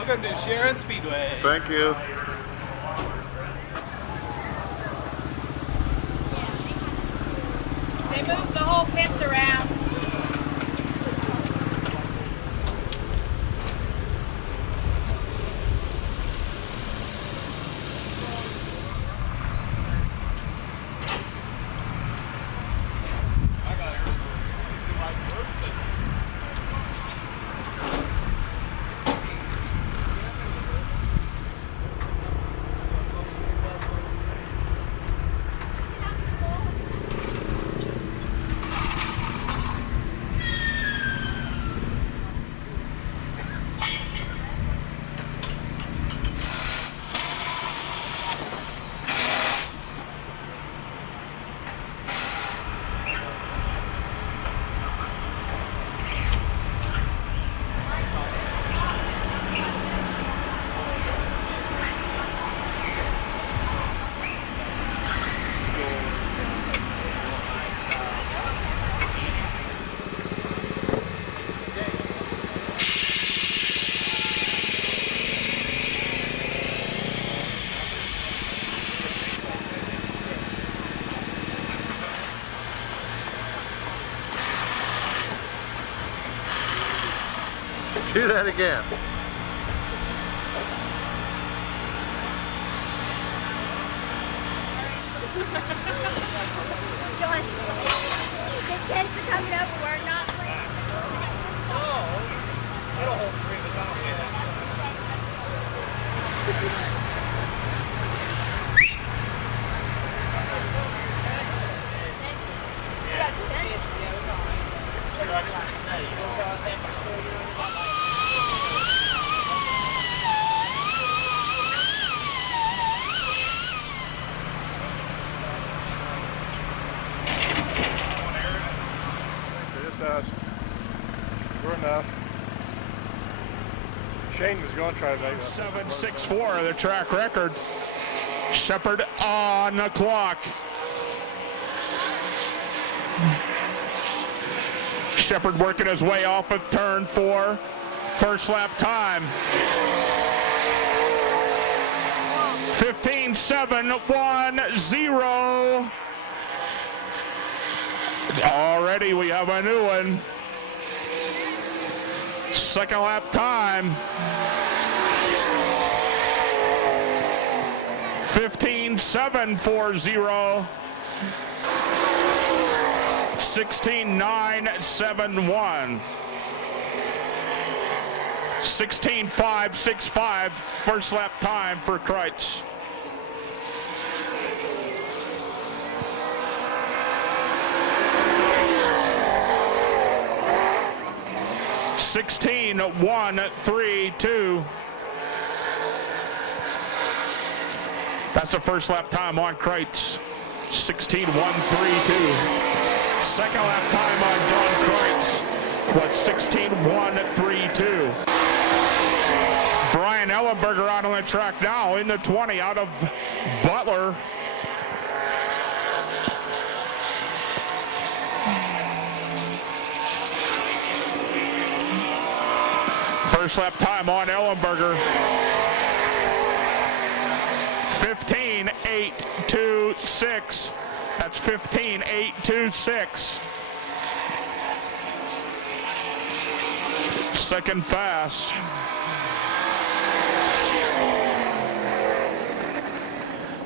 Welcome to Sharon Speedway. Thank you. They moved the whole pits around. Do that again. John, the kids are coming over. We're not playing. It'll hold three of us out. We're enough. Shane was going to try to make 7.64, the track record. Shepard on the clock. Shepard working his way off of turn 4. First lap time. 15.710. Already we have a new one. Second lap time. 15.740. 16.971. 16.565 first lap time for Kreitz. 16.132. That's the first lap time on Kreitz. 16.132. Second lap time on Don Kreitz was 16.132. Brian Ellenberger out on the track now in the 20 out of Butler. First lap time on Ellenberger. 15.826. That's 15.826. Second fast.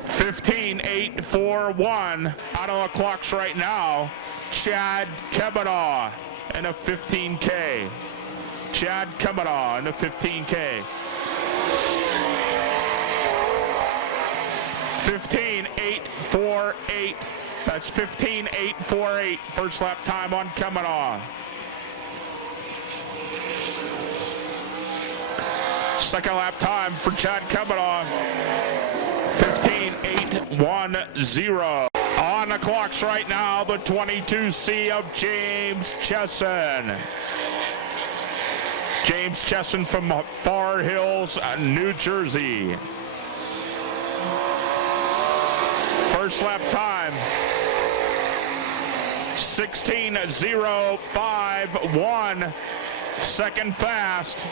15.841. Out on the clocks right now. Chad Kavanaugh in a 15K. Chad Kavanaugh in a 15K. 15.848. That's 15.848. First lap time on Kavanaugh. Second lap time for Chad Kavanaugh. 15.810. On the clocks right now, the 22C of James Chesson. James Chesson from Far Hills, New Jersey. First lap time, 16.051. Second fast,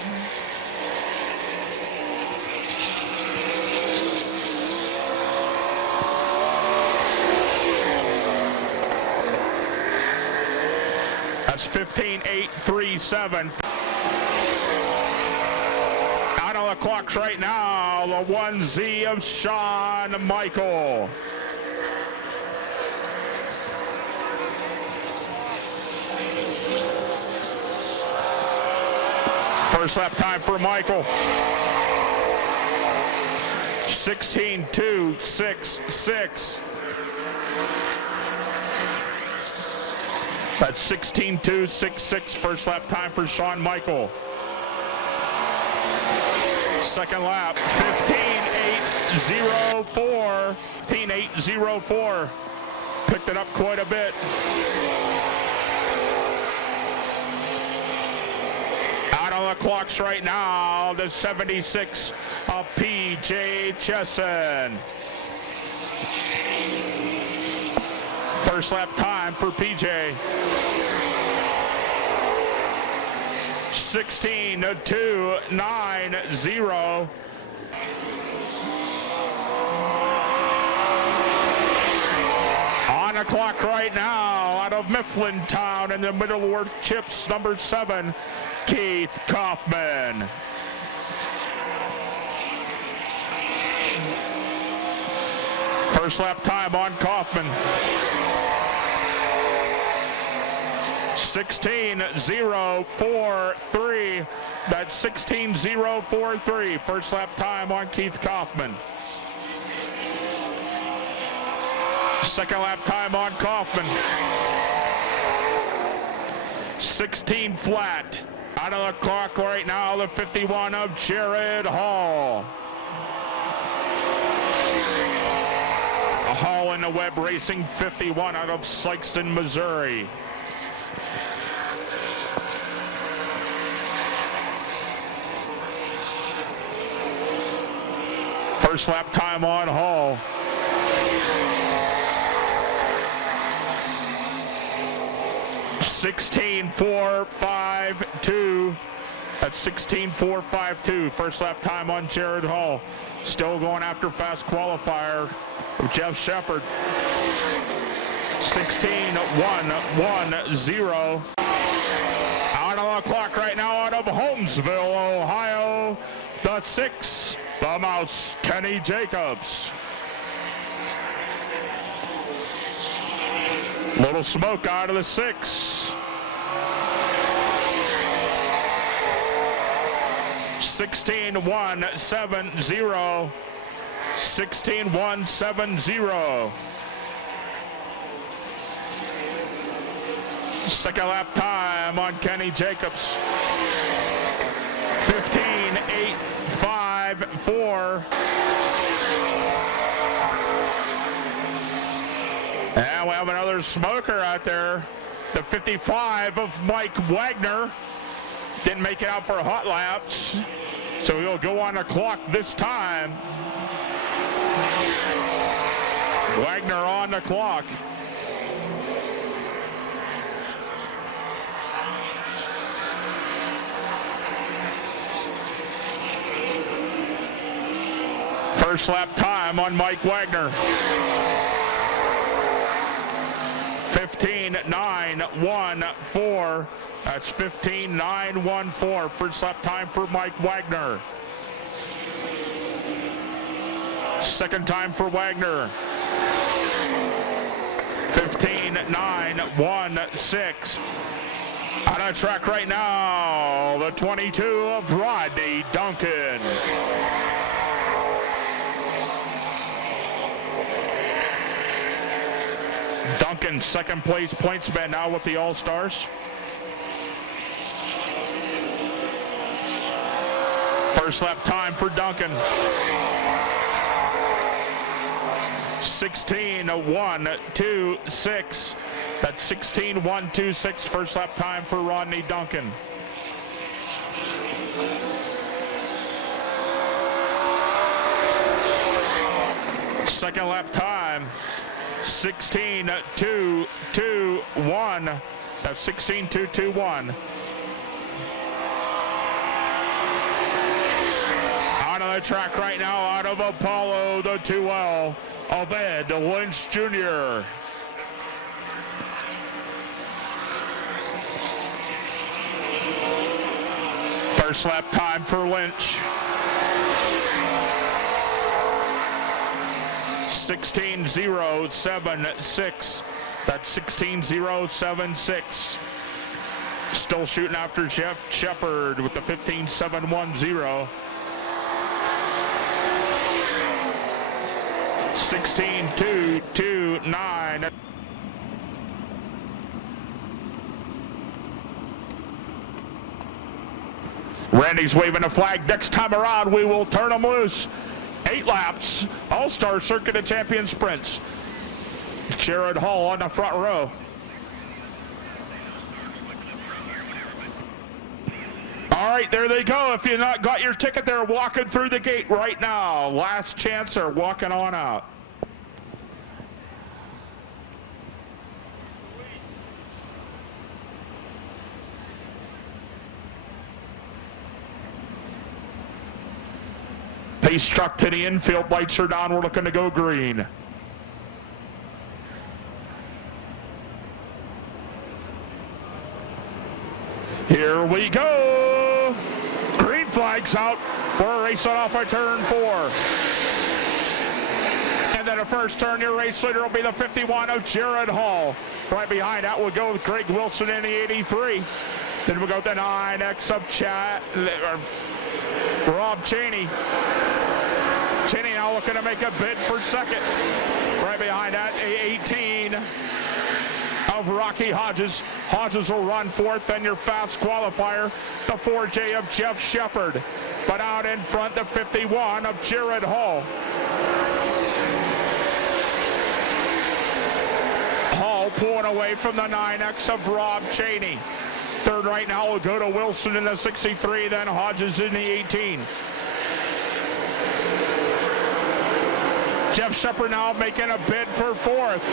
That's 15.837. Out on the clocks right now, the 1Z of Shawn Michael. First lap time for Michael. 16.266. That's 16.266 first lap time for Shawn Michael. Second lap, 15.804. 15.804. Picked it up quite a bit. Out on the clocks right now, the 76 of P.J. Chesson. First lap time for P.J. 16.290. On the clock right now, out of Mifflintown in the Middleworth Chips, number 7, Keith Kaufman. First lap time on Kaufman. 16.043. That's 16.043. First lap time on Keith Kaufman. Second lap time on Kaufman. 16 flat. Out of the clock right now, the 51 of Jared Hall. Hall in the Web Racing 51 out of Sikeston, Missouri. First lap time on Hall. 16.452. That's 16.452. First lap time on Jared Hall. Still going after fast qualifier of Jeff Shepard. 16.110. Out on the clock right now out of Holmesville, Ohio. The 6, the Mouse, Kenny Jacobs. Little smoke out of the 6. 16.170. 16.170. Second lap time on Kenny Jacobs. 15.854. And we have another smoker out there. The 55 of Mike Wagner. Didn't make it out for hot laps. So he'll go on the clock this time. Wagner on the clock. First lap time on Mike Wagner. 15.914. That's 15.914. First lap time for Mike Wagner. Second time for Wagner. 15.916. On the track right now, the 22 of Rodney Duncan. Duncan, second place pointsman now with the All-Stars. First lap time for Duncan. 16.126. That's 16.126. First lap time for Rodney Duncan. Second lap time. 16.221. That's 16.221. Out of the track right now, out of Apollo, the 2L of Ed Lynch Jr. First lap time for Lynch. 16.076. That's 16.076. Still shooting after Jeff Shepard with the 15.710. 16.229. Randy's waving a flag. Next time around, we will turn them loose. 8 laps, All-Star Circuit of Champions sprints. Jared Hall on the front row. All right, there they go. If you've not got your ticket, they're walking through the gate right now. Last chance, they're walking on out. Pace truck to the infield, lights are down, we're looking to go green. Here we go. Green flag's out. We're racing off at turn 4. And then the first turn, your race leader will be the 51 of Jared Hall. Right behind that, we'll go with Greg Wilson in the 83. Then we'll go with the 9X of Rob Cheney. Cheney now looking to make a bid for second. Right behind that, A18 of Rocky Hodges. Hodges will run fourth, then your fast qualifier, the 4J of Jeff Shepard. But out in front, the 51 of Jared Hall. Hall pulling away from the 9X of Rob Cheney. Third right now will go to Wilson in the 63, then Hodges in the 18. Jeff Shepard now making a bid for fourth.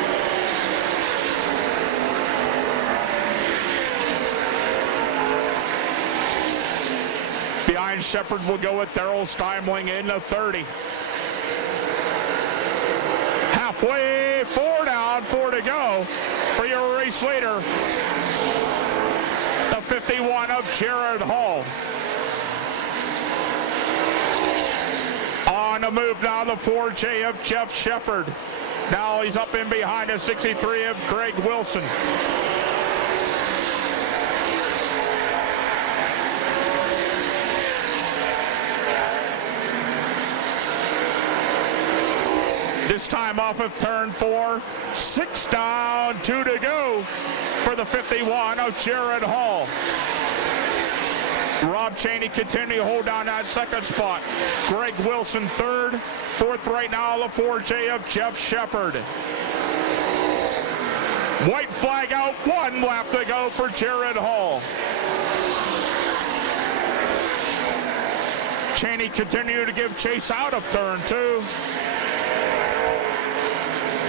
Behind Shepard will go with Darrell Steimling in the 30. Halfway, 4 down, 4 to go for your race leader, the 51 of Jared Hall. On the move now, the 4J of Jeff Shepard. Now he's up in behind the 63 of Greg Wilson. This time off of turn 4, 6 down, 2 to go for the 51 of Jared Hall. Rob Cheney continue to hold down that second spot. Greg Wilson third. Fourth right now, the 4J of Jeff Shepard. White flag out, 1 lap to go for Jared Hall. Cheney continue to give chase out of turn 2.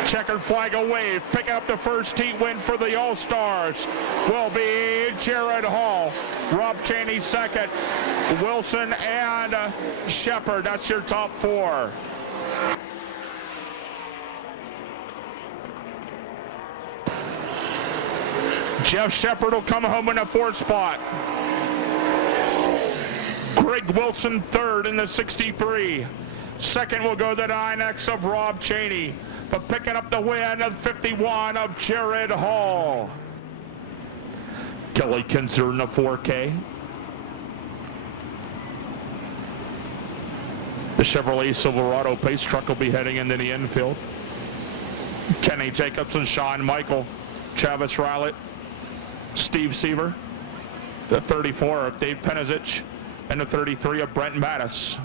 Checkered flag a wave, picking up the first heat win for the All-Stars will be Jared Hall. Rob Cheney second, Wilson and Shepard. That's your top 4. Jeff Shepard will come home in the 4th spot. Greg Wilson third in the 63. Second will go the 9X of Rob Cheney. But picking up the win of 51 of Jared Hall. Kelly Kinzer in the 4K. The Chevrolet Silverado pace truck will be heading into the infield. Kenny Jacobson, Sean Michael, Travis Rowlett, Steve Seaver, the 34 of Dave Penizich, and the 33 of Brent Mattis.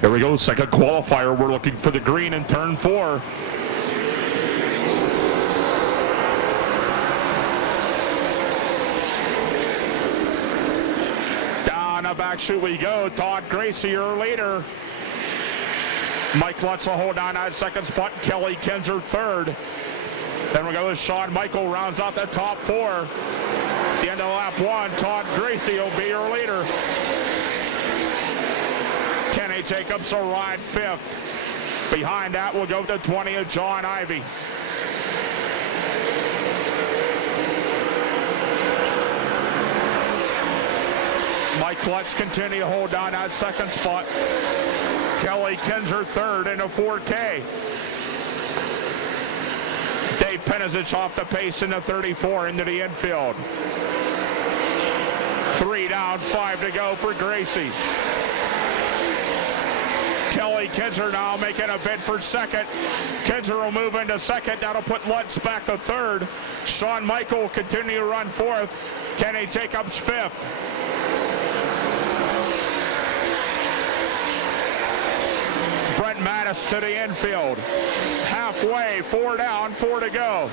Here we go, second qualifier. We're looking for the green in turn 4. Down the back chute we go. Todd Gracie, your leader. Mike Lutz will hold on that second spot. Kelly Kinzer third. Then we go to Shawn Michael, rounds out the top 4. At the end of lap 1, Todd Gracie will be your leader. Kenny Jacobs will ride 5th. Behind that, we'll go to 20 of John Ivy. Mike Klutz continue to hold down that 2nd spot. Kelly Kinzer 3rd in a 4K. Dave Penizich off the pace in the 34 into the infield. 3 down, 5 to go for Gracie. Kelly Kinzer now making a bid for 2nd. Kinzer will move into 2nd. That'll put Lutz back to 3rd. Shawn Michael will continue to run 4th. Kenny Jacobs 5th. Brent Mattis to the infield. Halfway, 4 down, 4 to go.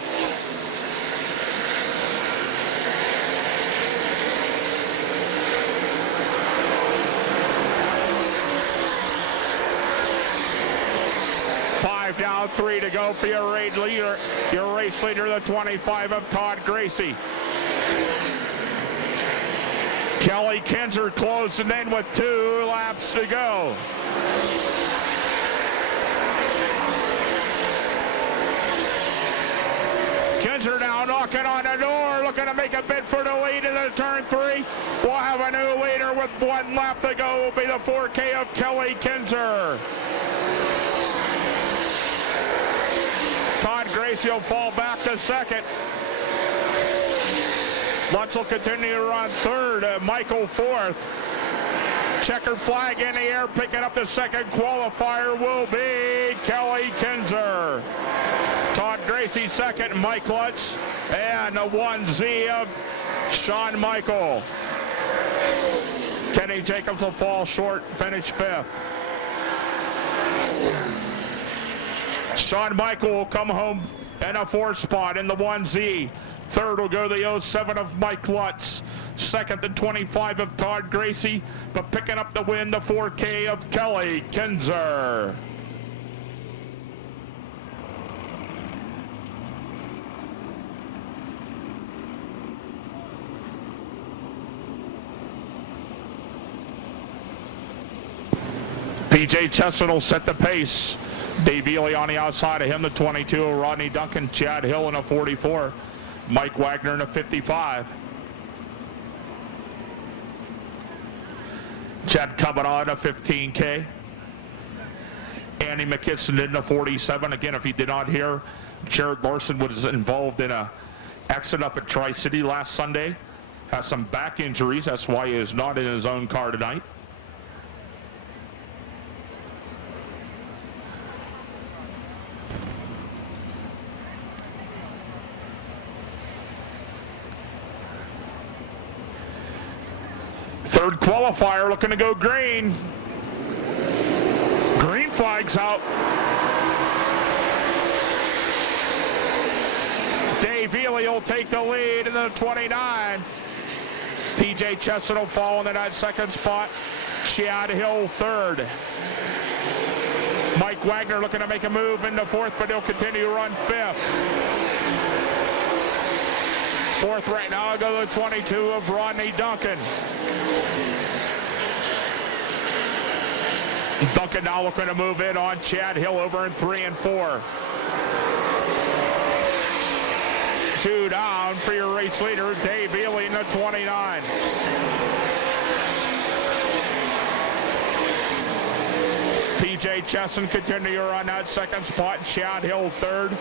Five down, 3 to go for your race leader, the 25 of Todd Gracie. Kelly Kinzer closing in with 2 laps to go. Kinzer now knocking on the door, looking to make a bid for the lead in the turn 3. We'll have a new leader with 1 lap to go. Will be the 4K of Kelly Kinzer. Todd Gracie will fall back to 2nd. Lutz will continue to run 3rd. Michael 4th. Checkered flag in the air, picking up the 2nd qualifier will be Kelly Kinzer. Todd Gracie 2nd, Mike Lutz, and the 1Z of Shawn Michael. Kenny Jacobs will fall short, finish 5th. Shawn Michael will come home in a 4th spot in the 1Z. 3rd will go the 07 of Mike Lutz. 2nd, the 25 of Todd Gracie, but picking up the win, the 4K of Kelly Kinzer. PJ Chesson will set the pace. Dave Ely on the outside of him, the 22 of Rodney Duncan. Chad Hill in a 44. Mike Wagner in a 55. Chad coming on a 15K. Andy McKisson in a 47. Again, if you did not hear, Jared Larson was involved in a accident up at Tri-City last Sunday. Has some back injuries. That's why he is not in his own car tonight. Third qualifier looking to go green. Green flag's out. Dave Ely will take the lead in the 29. PJ Chesson will fall into that 2nd spot. Chad Hill 3rd. Mike Wagner looking to make a move into 4th, but he'll continue to run 5th. 4th right now, I'll go to the 22 of Rodney Duncan. Duncan now looking to move in on Chad Hill over in 3 and 4. 2 down for your race leader, Dave Ely in the 29. PJ Chesson continue on that 2nd spot. Chad Hill 3rd.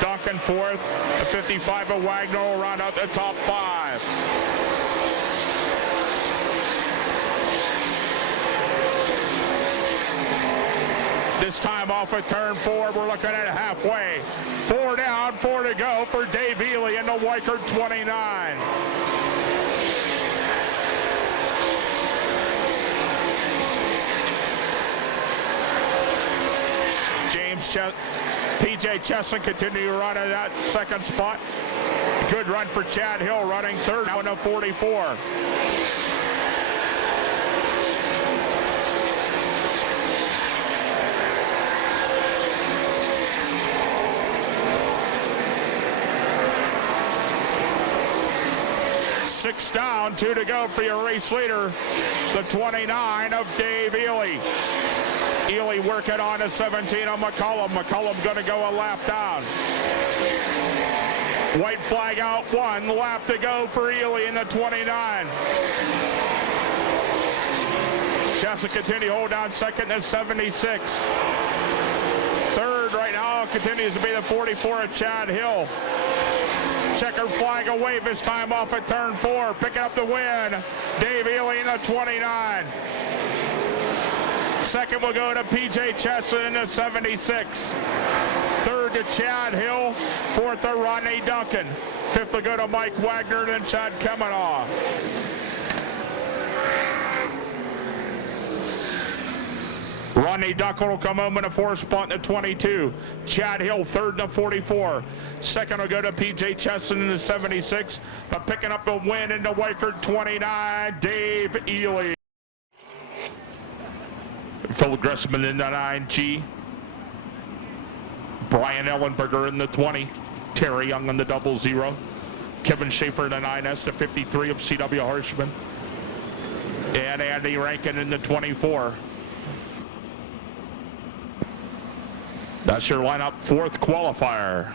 Duncan 4th. The 55 of Wagner will round out the top 5. This time off of turn 4, we're looking at halfway. 4 down, 4 to go for Dave Ely in the Weichert 29. PJ Chesson continue to run at that 2nd spot. Good run for Chad Hill running 3rd now in a 44. 6 down, 2 to go for your race leader, the 29 of Dave Ely. Ely working on a 17 on McCullum. McCullum going to go a lap down. White flag out, 1 lap to go for Ely in the 29. Jessup continue hold down second, the 76. Third right now continues to be the 44 of Chad Hill. Checkered flag, a wave this time off at turn 4. Picking up the win, Dave Ely in the 29. Second will go to PJ Chesson in the 76. Third to Chad Hill. Fourth to Rodney Duncan. Fifth will go to Mike Wagner, then Chad Kemanaugh. Rodney Duncan will come home in a 4th spot in the 22. Chad Hill third in the 44. Second will go to PJ Chesson in the 76. But picking up a win in the Wykert 29, Dave Ely. Phil Gressman in the 9G. Brian Ellenberger in the 20. Terry Young in the 00. Kevin Schaefer in the 9S, the 53 of CW Harshman. And Andy Rankin in the 24. That's your lineup, 4th qualifier.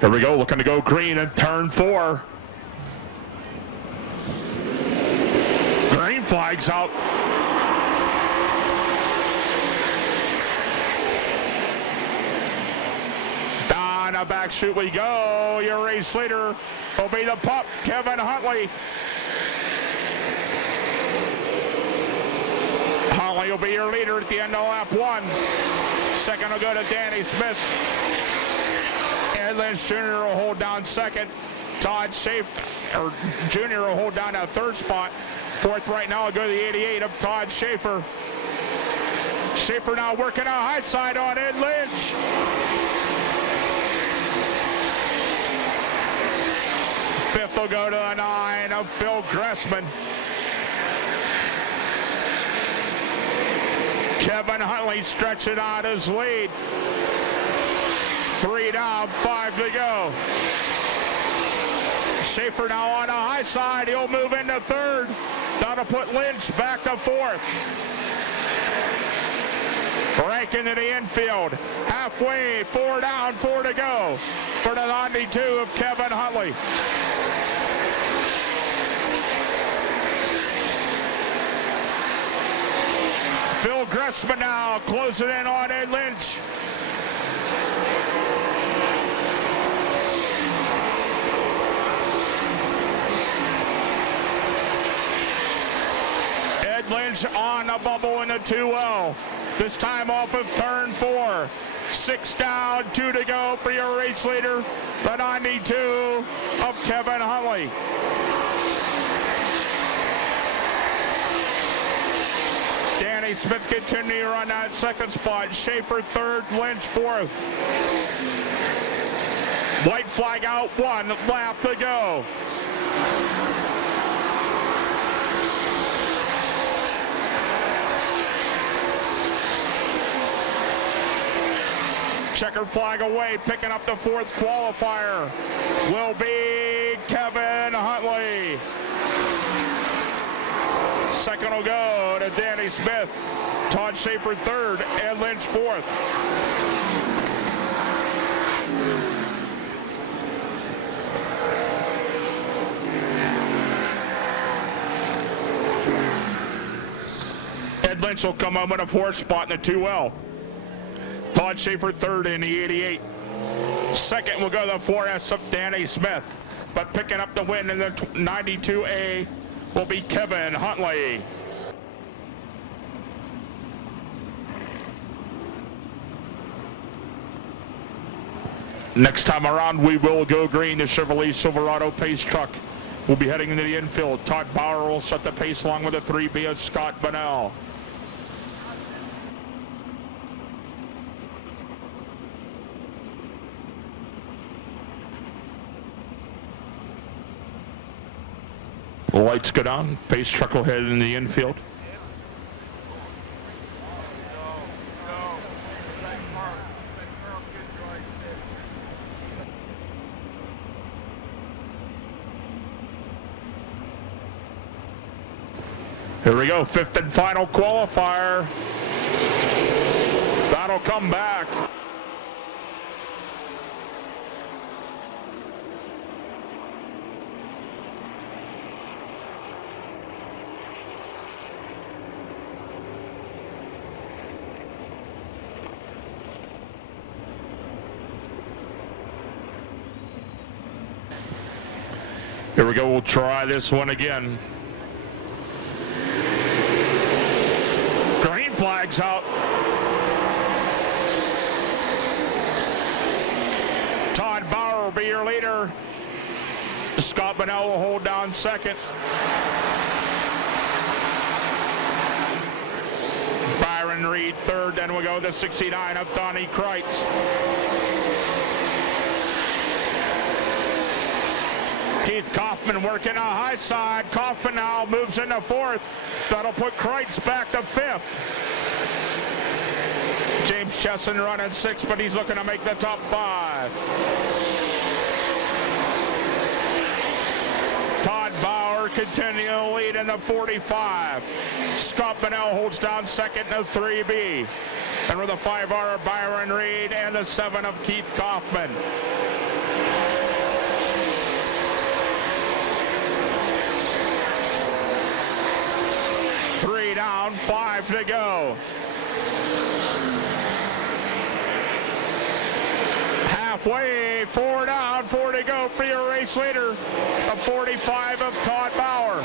Here we go, looking to go green in turn 4. Green flag's out. Down a back chute we go. Your race leader will be the pup, Kevin Huntley. Huntley will be your leader at the end of lap 1. Second will go to Danny Smith. Ed Lynch Jr. will hold down second. Todd Schaefer Jr. will hold down that 3rd spot. 4th right now will go to the 88 of Todd Schaefer. Schaefer now working a high side on Ed Lynch. Fifth will go to the 9 of Phil Gressman. Kevin Huntley stretching out his lead. 3 down, 5 to go. Schaefer now on a high side. He'll move into 3rd. That'll put Lynch back to 4th. Rankin to the infield. Halfway, 4 down, 4 to go for the 92 of Kevin Huntley. Phil Gressman now closing in on Ed Lynch. Lynch on a bubble in the 2-0. This time off of turn 4. 6 down, 2 to go for your race leader, the 92 of Kevin Huntley. Danny Smith continue on that 2nd spot. Schaefer 3rd, Lynch 4th. White flag out, 1 lap to go. Checkered flag away, picking up the 4th qualifier will be Kevin Huntley. Second will go to Danny Smith. Todd Schaefer 3rd, Ed Lynch 4th. Ed Lynch will come home in a 4th spot in the 2L. Todd Schaefer 3rd in the 88. Second will go to the 4S of Danny Smith. But picking up the win in the 92A will be Kevin Huntley. Next time around, we will go green. The Chevrolet Silverado pace truck will be heading into the infield. Todd Bauer will set the pace along with the 3B of Scott Bunnell. lights go down. Pace truck will head in the infield. Here we go, fifth and final qualifier. That'll come back. Here we go, we'll try this one again. Green flag's out. Todd Bauer will be your leader. Scott Bonnell will hold down second. Byron Reed third, then we'll go the 69 of Donnie Kreitz. Keith Kaufman working a high side. Kaufman now moves into fourth. That'll put Kreitz back to fifth. James Chesson running sixth, but he's looking to make the top five. Todd Bauer continuing to lead in the 45. Scott Bonnell holds down second in the 3B. And with the 5R, Byron Reed, and the 7 of Keith Kaufman. Three down, 5 to go. Halfway, 4 down, 4 to go for your race leader, the 45 of Todd Bauer.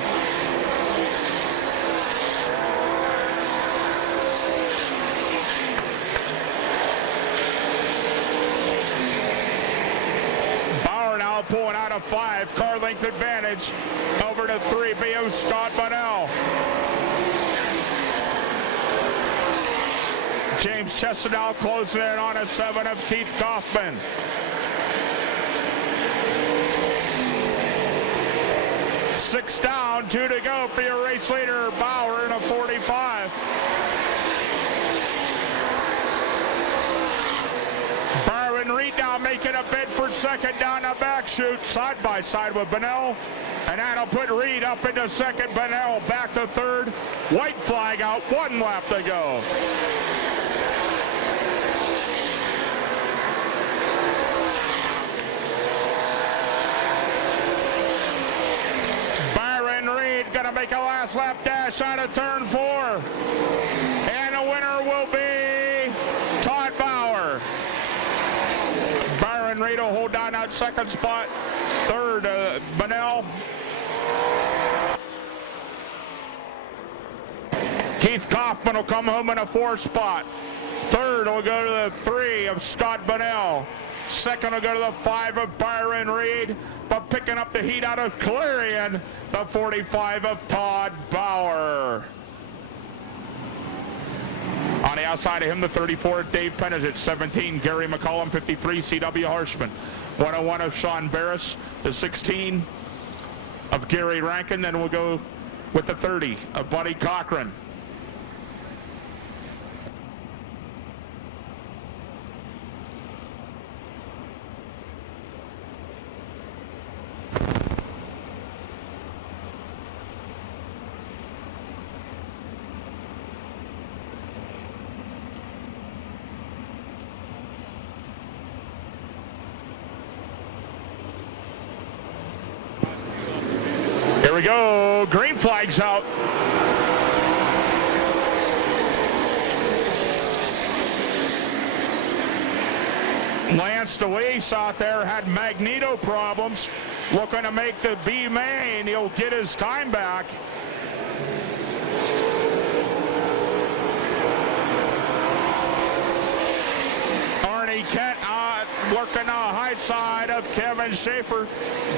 Bauer now pulling out of 5, car length advantage over to 3B of Scott Bonnell. James Chesson now closing in on a 7 of Keith Kaufman. Six down, 2 to go for your race leader, Bauer in a 45. Byron Reed now making a bid for second down the back chute, side by side with Bonnell. And that'll put Reed up into second, Bonnell back to third. White flag out, 1 lap to go. Gonna make a last lap dash out of turn 4. And the winner will be Todd Bauer. Byron Reed will hold down that second spot. Third, Bonnell. Keith Kaufman will come home in a 4 spot. Third will go to the 3 of Scott Bonnell. Second will go to the 5 of Byron Reed, but picking up the heat out of Clarion, the 45 of Todd Bauer. On the outside of him, the 34 of Dave Penizich, 17 Gary McCollum, 53 C.W. Harshman, 101 of Sean Barris, the 16 of Gary Rankin, then we'll go with the 30 of Buddy Cochran. Here we go, green flag's out. Lance DeWeese out there had magneto problems, looking to make the B main. He'll get his time back. Arnie Kent working the high side of Kevin Schaefer.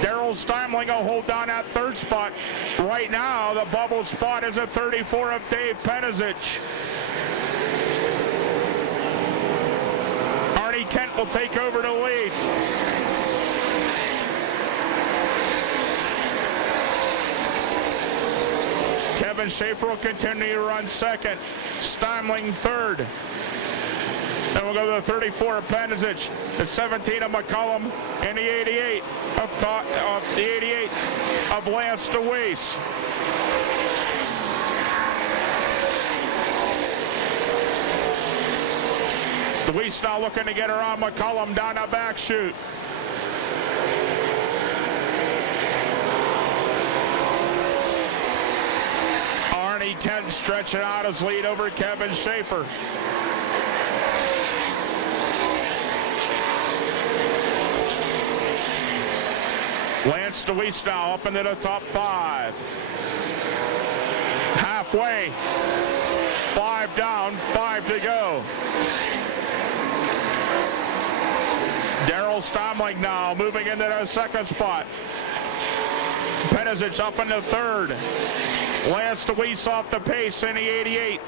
Daryl Steimling will hold down that third spot. Right now, the bubble spot is a 34 of Dave Penizich. Arnie Kent will take over to lead. Kevin Schaefer will continue to run second. Steimling third. Then we'll go to the 34 of Penizich, the 17 of McCullum, and the 88 of Lance DeWeese. DeWeese now looking to get around McCullum down the back chute. Arnie Kent stretching out his lead over Kevin Schaefer. Lance DeWeese now up into the top 5. Halfway. 5 down, 5 to go. Daryl Steimling now moving into the second spot. Penizich up into third. Lance DeWeese off the pace in the 88.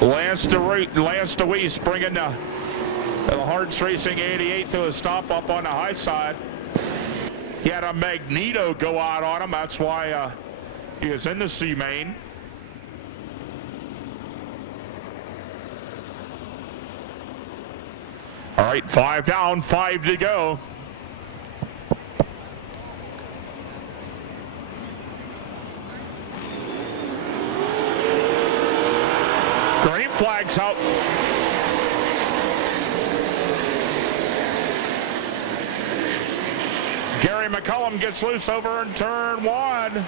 Lance DeWeese bringing the Hart's Racing 88 to a stop up on the high side. He had a magneto go out on him. That's why he is in the C main. All right, 5 down, 5 to go. Green flag's out. Gary McCullum gets loose over in turn 1.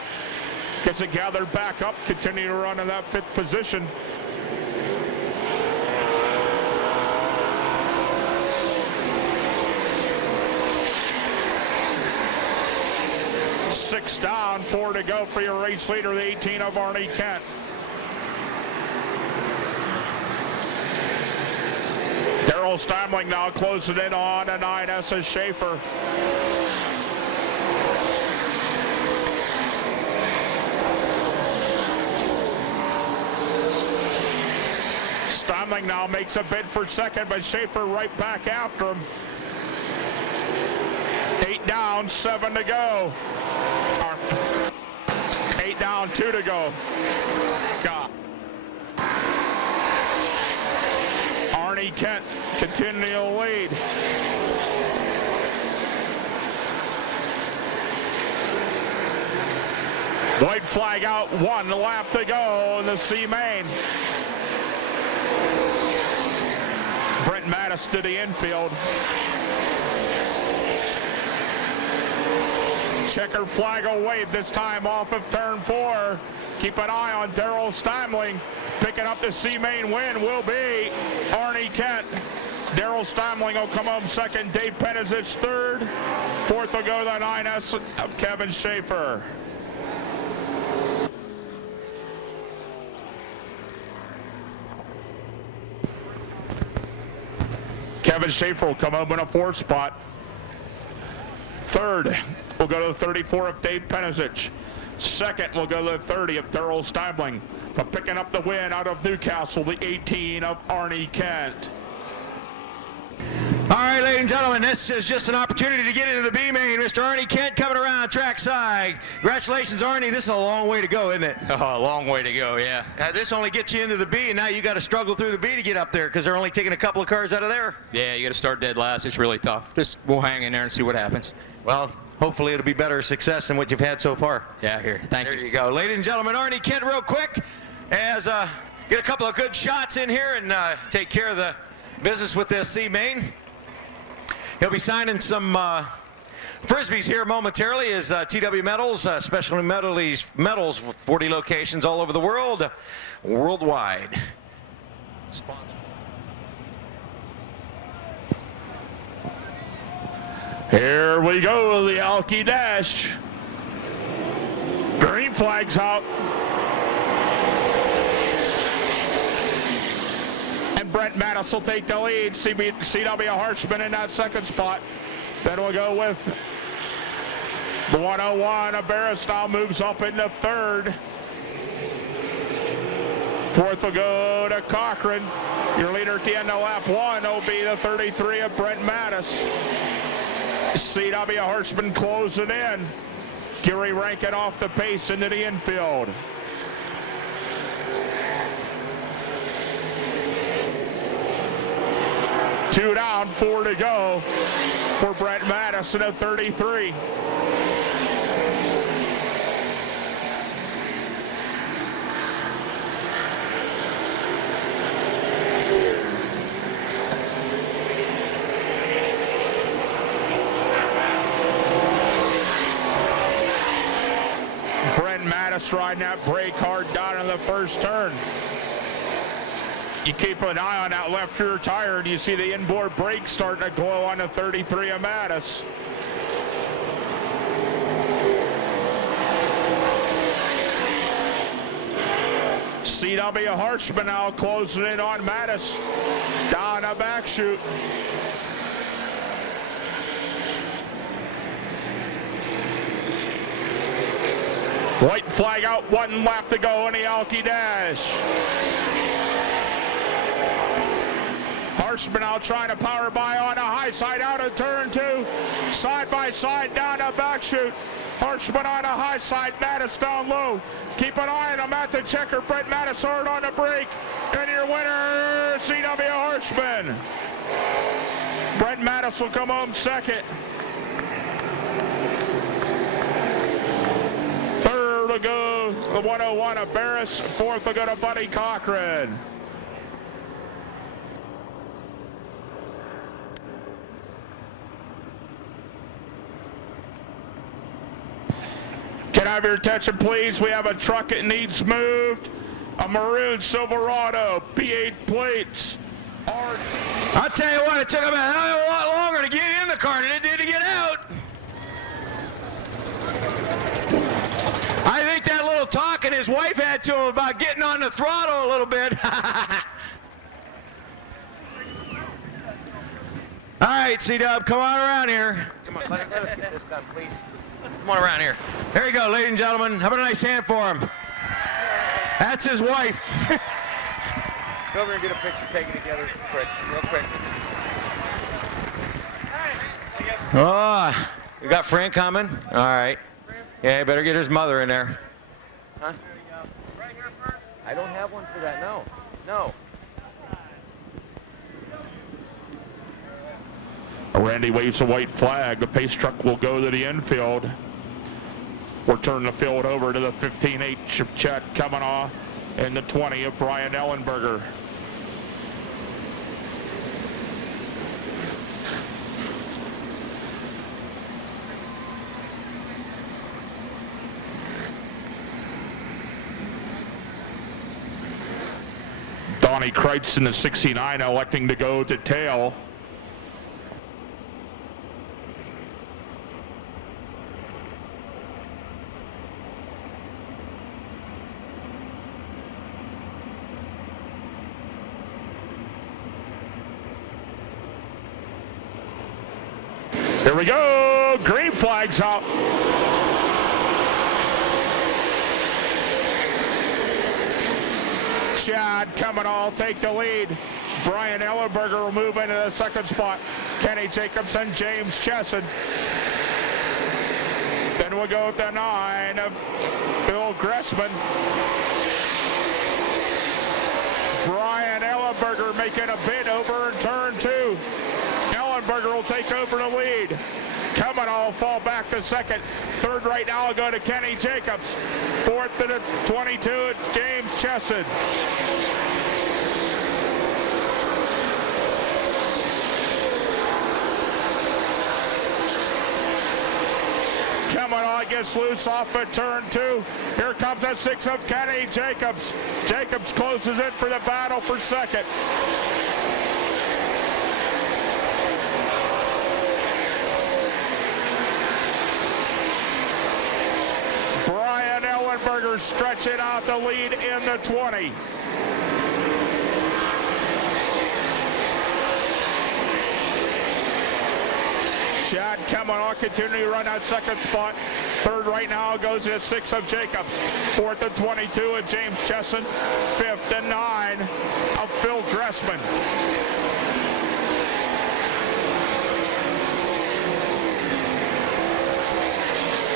Gets it gathered back up, continue to run in that 5th position. Six down, 4 to go for your race leader, the 18 of Arnie Kent. Daryl Steimling now closing in on a 9S of Schaefer. Steimling now makes a bid for second, but Schaefer right back after him. 8 down, 7 to go. 8 down, 2 to go. God. Arnie Kent continuing to lead. White flag out, 1 lap to go in the C main. Brent Mattis to the infield. Checker flag will wave this time off of turn 4. Keep an eye on Daryl Steimling. Picking up the C main win will be Arnie Kent. Daryl Steimling will come home second. Dave Penizich third. 4th will go to the 9S of Kevin Schaefer. Kevin Schaefer will come home in a 4th spot. 3rd will go to the 34 of Dave Penizich. 2nd will go to the 30 of Daryl Steimling. But picking up the win out of Newcastle, the 18 of Arnie Kent. All right, ladies and gentlemen, this is just an opportunity to get into the B main. Mr. Arnie Kent coming around trackside. Congratulations, Arnie. This is a long way to go, isn't it? Oh, a long way to go, yeah. This only gets you into the B, and now you got to struggle through the B to get up there because they're only taking a couple of cars out of there. Yeah, you got to start dead last. It's really tough. Just we'll hang in there and see what happens. Well, hopefully it'll be better success than what you've had so far. Yeah, here. Thank you. There you go. Ladies and gentlemen, Arnie Kent real quick as get a couple of good shots in here and take care of the business with this C main. He'll be signing some Frisbees here momentarily as TW Metals, specialty metals with 40 locations all over the world, worldwide. Here we go, the Alky Dash. Green flag's out. And Brent Mattis will take the lead. CW Harshman in that 2nd spot. Then we'll go with the 101. Barris now moves up into 3rd. 4th will go to Cochran. Your leader at the end of lap 1 will be the 33 of Brent Mattis. CW Horseman closing in. Gary Rankin off the pace into the infield. Two down, 4 to go for Brent Mattis at 33. Brent Mattis riding that brake hard down in the first turn. You keep an eye on that left rear tire and you see the inboard brake starting to glow on the 33 of Mattis. CW Harshman now closing in on Mattis. Down a back chute. White flag out, 1 lap to go in the Alky Dash. Harshman now trying to power by on the high side out of turn 2. Side by side down the back chute. Harshman on the high side, Mattis down low. Keep an eye on him at the checker. Brent Mattis hard on the brake. And your winner, CW Harshman. Brent Mattis will come home second. Third will go the 101 of Barris. Fourth will go to Buddy Cochran. Can I have your attention, please? We have a truck that needs moved. A maroon Silverado, P8 plates, RT. I'll tell you what, it took him a hell of a lot longer to get in the car than it did to get out. I think that little talking his wife had to him about getting on the throttle a little bit. All right, C-Dub, come on around here. Come on, let us get this done, please. Come on around here. There you go, ladies and gentlemen. How about a nice hand for him? That's his wife. Go over and get a picture taken together quick, real quick. Oh, we got Frank coming. All right. Yeah, you better get his mother in there. Huh? I don't have one for that, no. No. Randy waves a white flag. The pace truck will go to the infield. We'll turn the field over to the 15H of Chet Kavanaugh and the 20 of Brian Ellenberger. Donnie Kreitz in the 69 electing to go to tail. Here we go, green flag's out. Chad Kavanaugh take the lead. Brian Ellenberger will move into the second spot. Kenny Jacobson, James Chesson. Then we'll go with the 9 of Bill Gressman. Brian Ellenberger making a bid over in turn 2. Ellenberger will take over the lead. Kavanaugh will fall back to second. Third right now will go to Kenny Jacobs. Fourth to the 22 at James Chesson. Kavanaugh gets loose off at turn 2. Here comes a 6 of Kenny Jacobs. Jacobs closes in for the battle for second. Brian Ellenberger stretching out the lead in the 20. Chad Kavanaugh continuing to run that second spot. Third right now goes to 6 of Jacobs. Fourth and 22 of James Chesson. Fifth and 9 of Phil Gressman.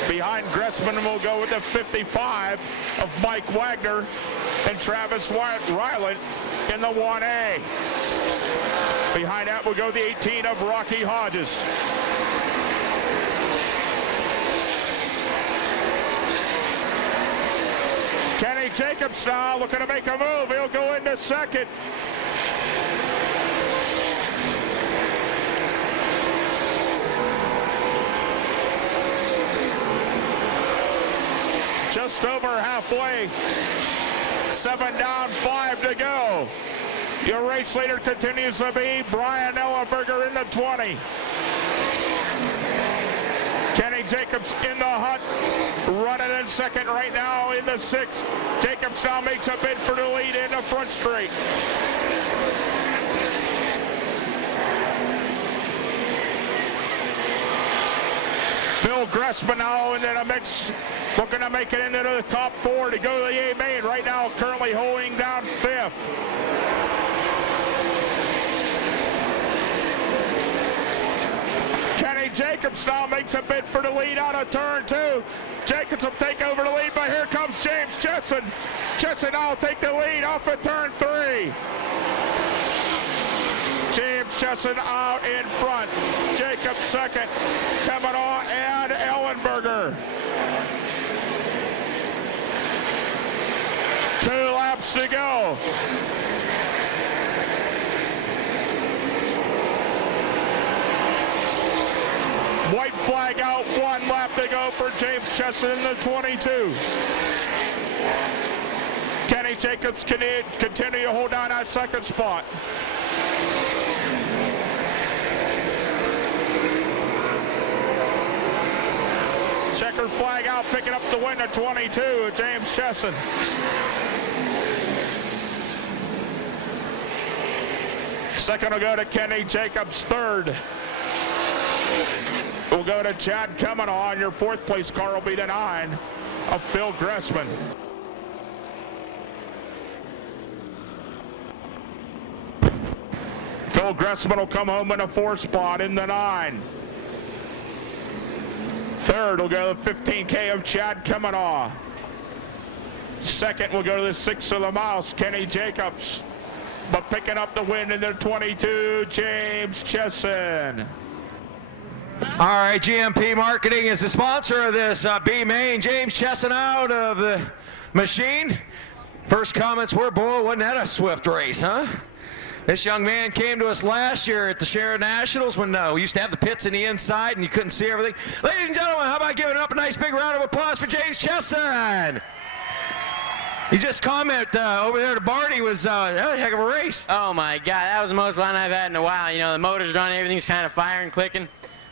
Behind Gressman, we'll go with the 55 of Mike Wagner and Travis Ryland in the 1A. Behind that, we'll go the 18 of Rocky Hodges. Kenny Jacobs now looking to make a move. He'll go into second. Just over halfway. 7 down, 5 to go. Your race leader continues to be Brian Ellenberger in the 20. Kenny Jacobs in the hunt, running in second right now in the 6. Jacobs now makes a bid for the lead in the front straight. Phil Gressman now into the mix, looking to make it into the top 4 to go to the A main. Right now, currently holding down 5th. Kenny Jacobs now makes a bid for the lead out of turn 2. Jacobs will take over the lead, but here comes James Chesson. Chesson now will take the lead off of turn 3. James Chesson out in front. Jacobs second. Coming on and Ellenberger. 2 laps to go. White flag out, 1 lap to go for James Chesson in the 22. Kenny Jacobs continue to hold down that second spot. Checkered flag out, picking up the win at 22, James Chesson. Second will go to Kenny Jacobs, third. We'll go to Chad Kemanaugh. Your 4th place car will be the 9 of Phil Gressman. Phil Gressman will come home in a 4 spot in the 9. Third will go to the 15K of Chad Kemanaugh. Second will go to the 6 of the Mouse, Kenny Jacobs. But picking up the win in their 22, James Chesson. All right, GMP Marketing is the sponsor of this B main. James Chesson out of the machine. First comments were, boy, wasn't that a swift race, huh? This young man came to us last year at the Sharon Nationals when we used to have the pits in the inside and you couldn't see everything. Ladies and gentlemen, how about giving up a nice big round of applause for James Chesson? You just comment over there to Barney was a heck of a race. Oh my God, that was the most fun I've had in a while. You know, the motor's running, everything's kind of firing, clicking.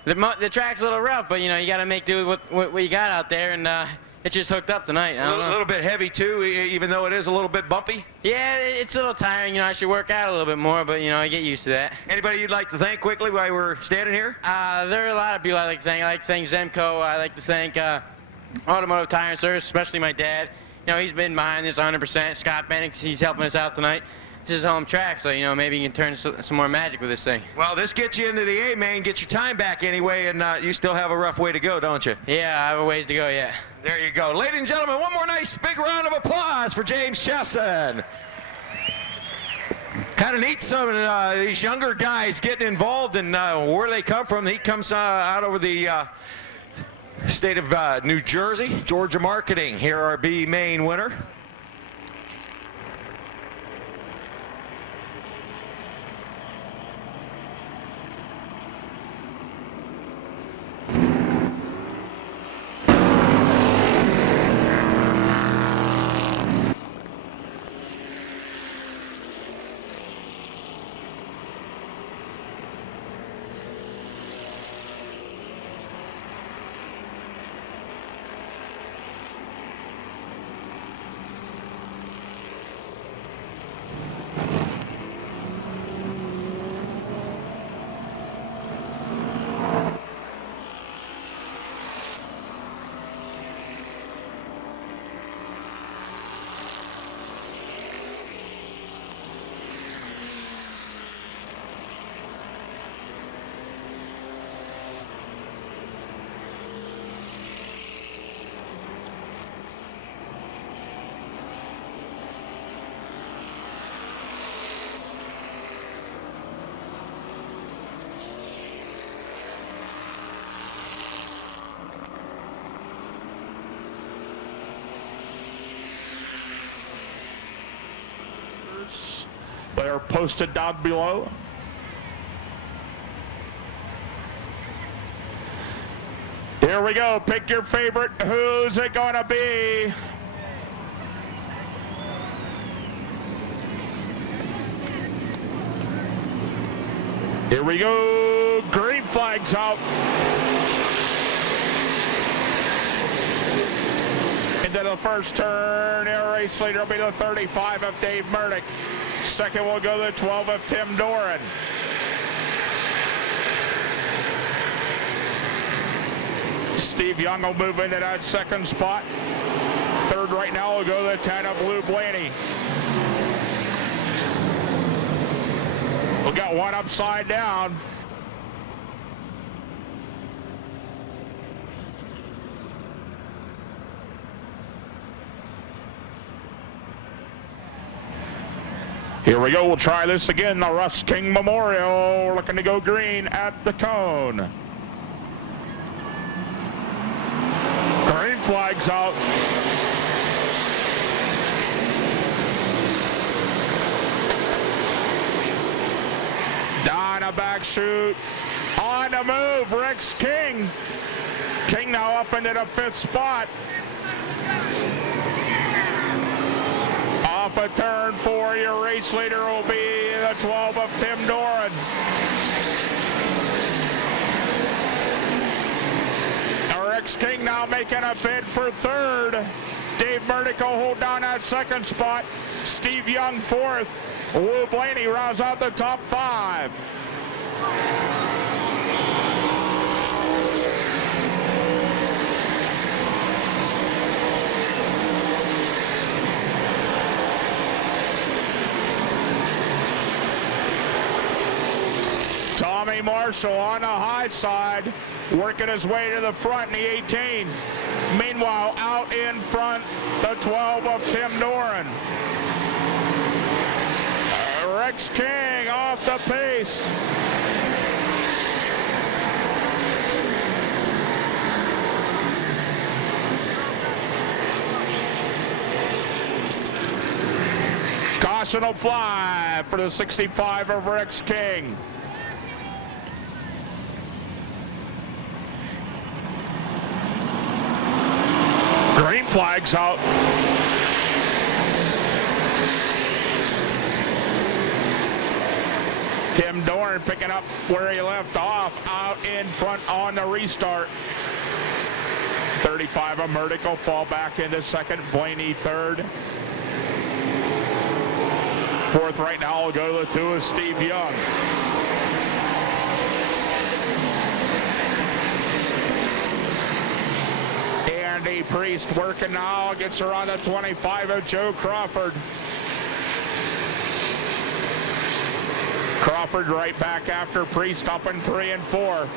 The track's a little rough, but you know, you got to make do with what you got out there, and it just hooked up tonight. A little bit heavy too, even though it is a little bit bumpy. Yeah, it's a little tiring. You know, I should work out a little bit more, but you know, I get used to that. Anybody you'd like to thank quickly while we're standing here? There are a lot of people I like to thank. I like to thank Zemco. I like to thank Automotive Tire and Service, especially my dad. You know, he's been behind this 100%. Scott Bennett, he's helping us out tonight. This is home track, so, you know, maybe you can turn some more magic with this thing. Well, this gets you into the A main, get your time back anyway, and you still have a rough way to go, don't you? Yeah, I have a ways to go yet. There you go. Ladies and gentlemen, one more nice big round of applause for James Chesson. Kind of neat some of these younger guys getting involved in where they come from. He comes out over the state of New Jersey. Georgia Marketing, here our B main winner. posted down below. Here we go. Pick your favorite. Who's it going to be? Here we go. Green flag's out. Into the first turn. Air race leader will be the 35 of Dave Murdoch. Second will go the 12 of Tim Doran. Steve Young will move into that second spot. Third right now will go the 10 of Lou Blaney. We got one upside down. Here we go. We'll try this again. The Russ King Memorial looking to go green at the cone. Green flag's out. Down a back chute. On the move, Rex King. King now up into the 5th spot. Off a turn 4, your race leader will be the 12 of Tim Doran. Rex King now making a bid for 3rd. Dave Murdoch will hold down that 2nd spot. Steve Young 4th. Lou Blaney rounds out the top 5. Tommy Marshall on the high side, working his way to the front in the 18. Meanwhile, out in front, the 12 of Tim Doran. Rex King off the pace. Caution will fly for the 65 of Rex King. Green flag's out. Tim Doran picking up where he left off, out in front on the restart. 35 of Murdoch will fall back into 2nd, Blaney 3rd. 4th right now will go to the 2 of Steve Young. Andy Priest working now, gets her on the 25 of Joe Crawford. Crawford right back after Priest up in 3 and 4.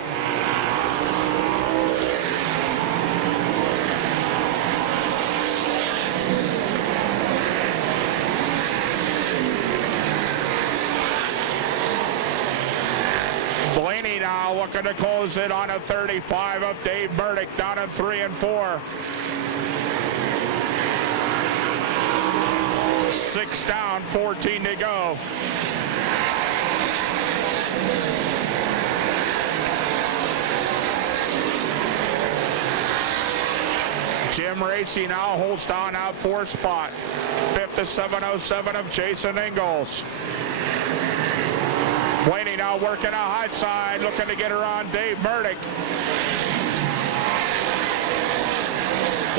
Blaney now looking to close it on a 35 of Dave Murdoch down in 3 and 4. 6 down, 14 to go. Jim Racy now holds down out 4th spot. 5th to 707 of Jason Ingalls. Blaney now working a high side, looking to get her on Dave Murdoch.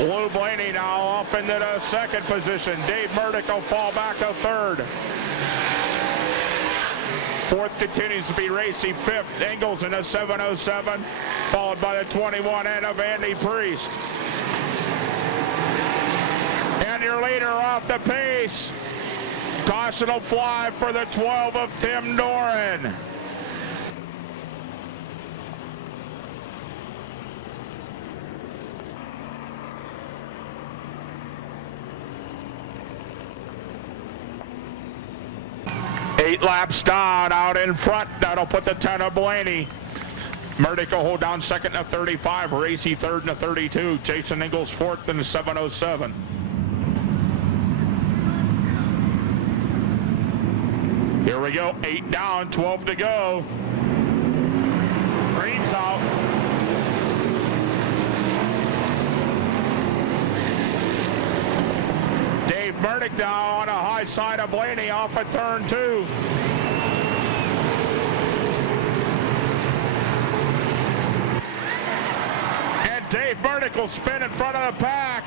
Lou Blaney now up into the 2nd position. Dave Murdoch will fall back to 3rd. 4th continues to be Racy. 5th, Ingalls in the 707, followed by the 21 and of Andy Priest. And your leader off the pace. Caution will fly for the 12 of Tim Doran. Eight laps down, out in front. That'll put the 10 of Blaney. Murdoch will hold down 2nd to 35. Racy 3rd to 32. Jason Ingalls 4th in the 707. Here we go, 8 down, 12 to go. Green's out. Dave Burdick down on a high side of Blaney off at turn 2. And Dave Burdick will spin in front of the pack.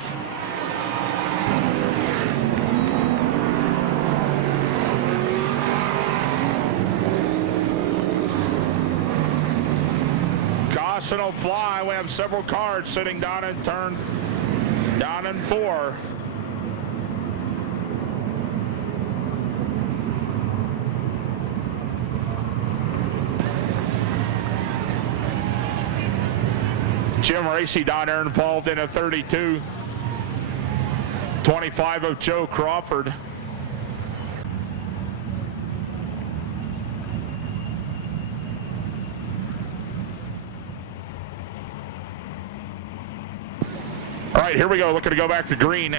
Caution will fly. We have several cars sitting down in 4. Jim Racy down there involved in a 32. 25 of Joe Crawford. All right, here we go. Looking to go back to green.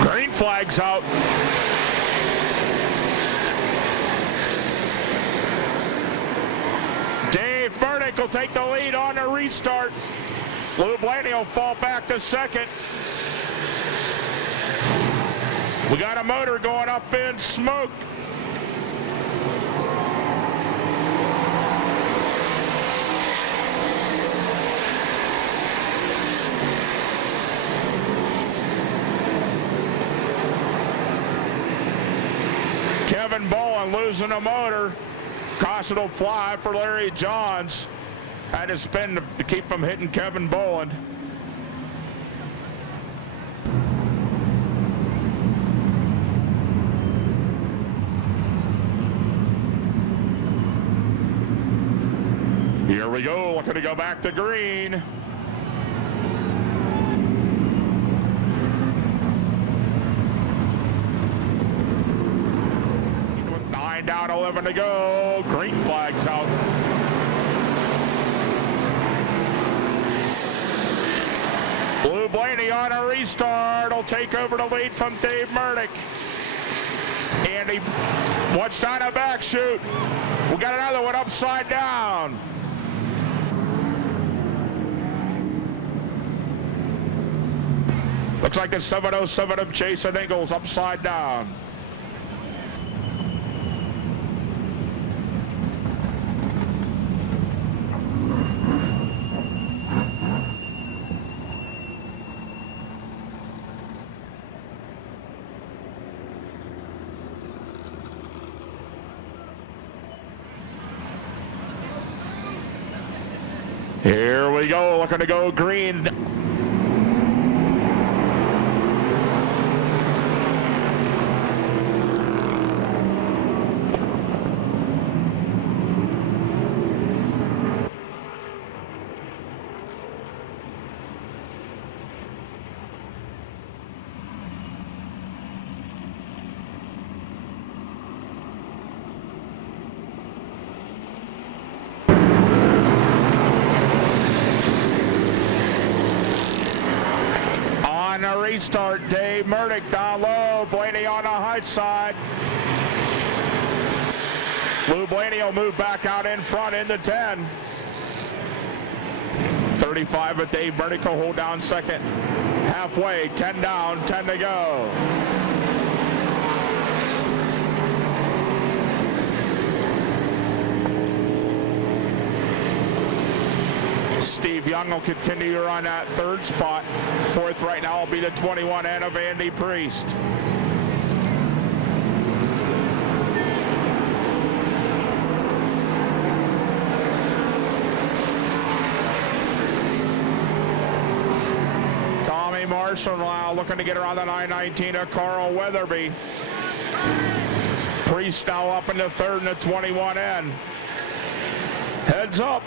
Green flag's out. Dave Burdick will take the lead on the restart. Lou Blaney will fall back to second. We got a motor going up in smoke. Kevin Bowen losing a motor. Caution will fly for Larry Johns. Had to spin to keep from hitting Kevin Bowen. Here we go, looking to go back to green. With 9 down, 11 to go. Green flag's out. Lou Blaney on a restart will take over the lead from Dave Murdick. And he watched on a back shoot. We got another one upside down. Looks like the 707 of Jason Ingalls upside down. Here we go, looking to go green. A restart, Dave Murdick down low, Blaney on the high side. Lou Blaney will move back out in front in the 10. 35 with Dave Murdick will hold down second. Halfway, 10 down, 10 to go. Steve Young will continue on that third spot. Fourth right now will be the 21 and of Andy Priest. Tommy Marshall now looking to get around the 919 of Carl Weatherby. Priest now up in the third and the 21 N. Heads up.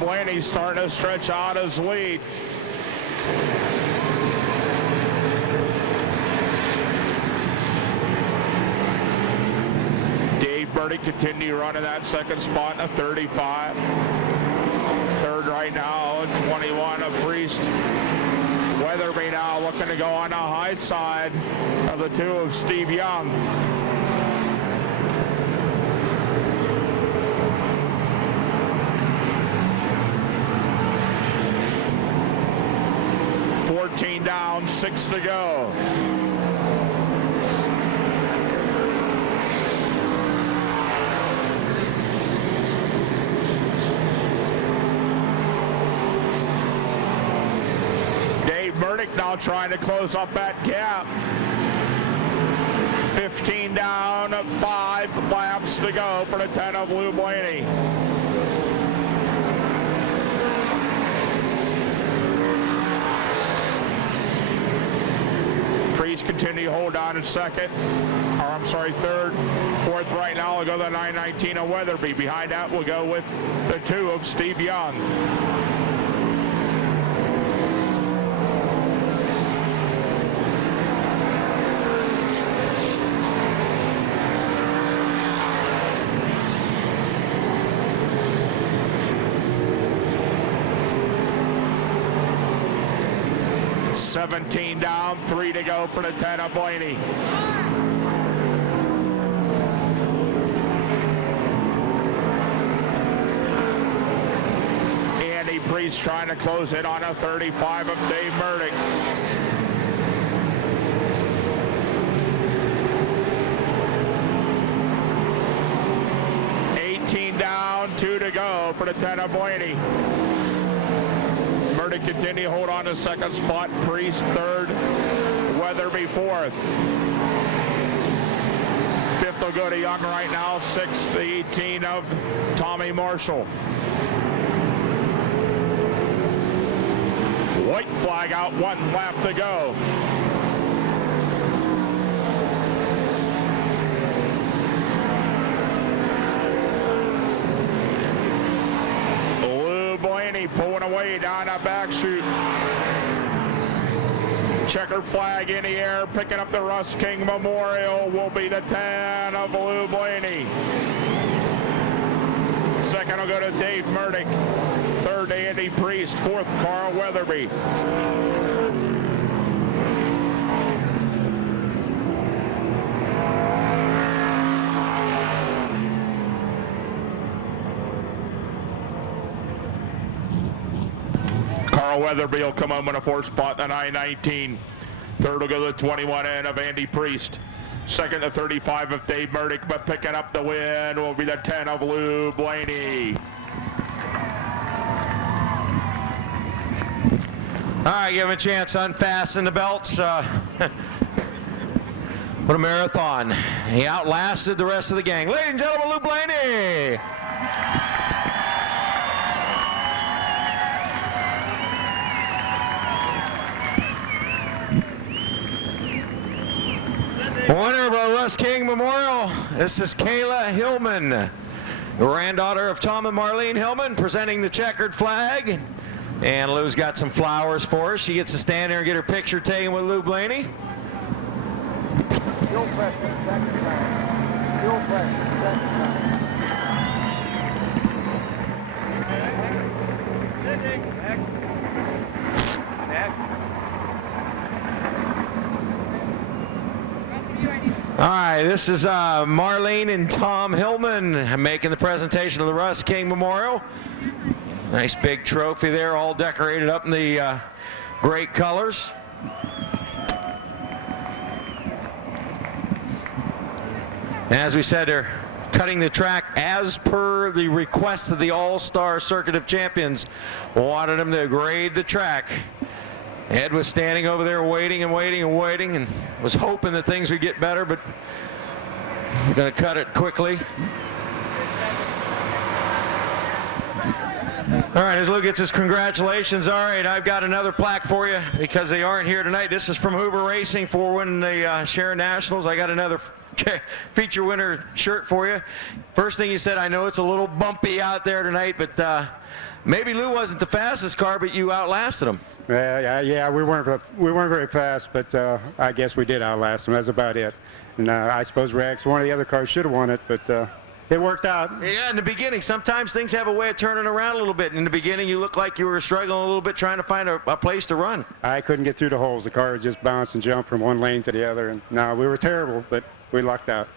Blaney's starting to stretch out his lead. Burdick continue running that second spot in a 35. Third right now, 21 of Priest. Weatherby now looking to go on the high side of the 2 of Steve Young. Down, 6 to go. Dave Burdick now trying to close up that gap. 15 down, 5 laps to go for the 10 of Lou Blaney. Priest continue to hold on in second, or I'm sorry, third. Fourth right now will go the 919 of Weatherby. Behind that we'll go with the 2 of Steve Young. $17 down, 3 to go for the 10 of Blaney. Andy Priest trying to close it on a 35 of Dave Burdick. $18 down, 2 to go for the 10 of Blaney. Burdick continue to hold on to second spot. Priest third. Weatherby fourth. Fifth will go to Young right now. Sixth, the 18 of Tommy Marshall. White flag out, 1 lap to go. Blaney pulling away down that back chute. Checkered flag in the air, picking up the Russ King Memorial will be the 10 of Lou Blaney. Second will go to Dave Burdick. Third to Andy Priest. Fourth, Carl Weatherby. Weatherby will come home in a 4th spot in the 919. Third will go to the 21 end of Andy Priest. Second to 35 of Dave Burdick, but picking up the win will be the 10 of Lou Blaney. All right, give him a chance to unfasten the belts. What a marathon. He outlasted the rest of the gang. Ladies and gentlemen, Lou Blaney. Winner of our Russ King Memorial, this is Kayla Hillman, granddaughter of Tom and Marlene Hillman, presenting the checkered flag. And Lou's got some flowers for her. She gets to stand there and get her picture taken with Lou Blaney. Fuel pressure, second time. Fuel pressure, second time. All right, this is Marlene and Tom Hillman making the presentation of the Russ King Memorial. Nice big trophy there, all decorated up in the great colors. As we said, they're cutting the track as per the request of the All-Star Circuit of Champions. Wanted them to grade the track. Ed was standing over there waiting and waiting and waiting and was hoping that things would get better, but he's going to cut it quickly. All right, as Lou gets his congratulations. All right, I've got another plaque for you because they aren't here tonight. This is from Hoover Racing for winning the Sharon Nationals. I got another feature winner shirt for you. First thing he said, I know it's a little bumpy out there tonight, but maybe Lou wasn't the fastest car, but you outlasted him. Yeah, we weren't very fast, but I guess we did outlast them. That's about it. And I suppose Rex, one of the other cars, should have won it, but It worked out. Yeah, in the beginning, sometimes things have a way of turning around a little bit. In the beginning, you looked like you were struggling a little bit trying to find a place to run. I couldn't get through the holes. The car would just bounce and jump from one lane to the other. And no, we were terrible, but we lucked out.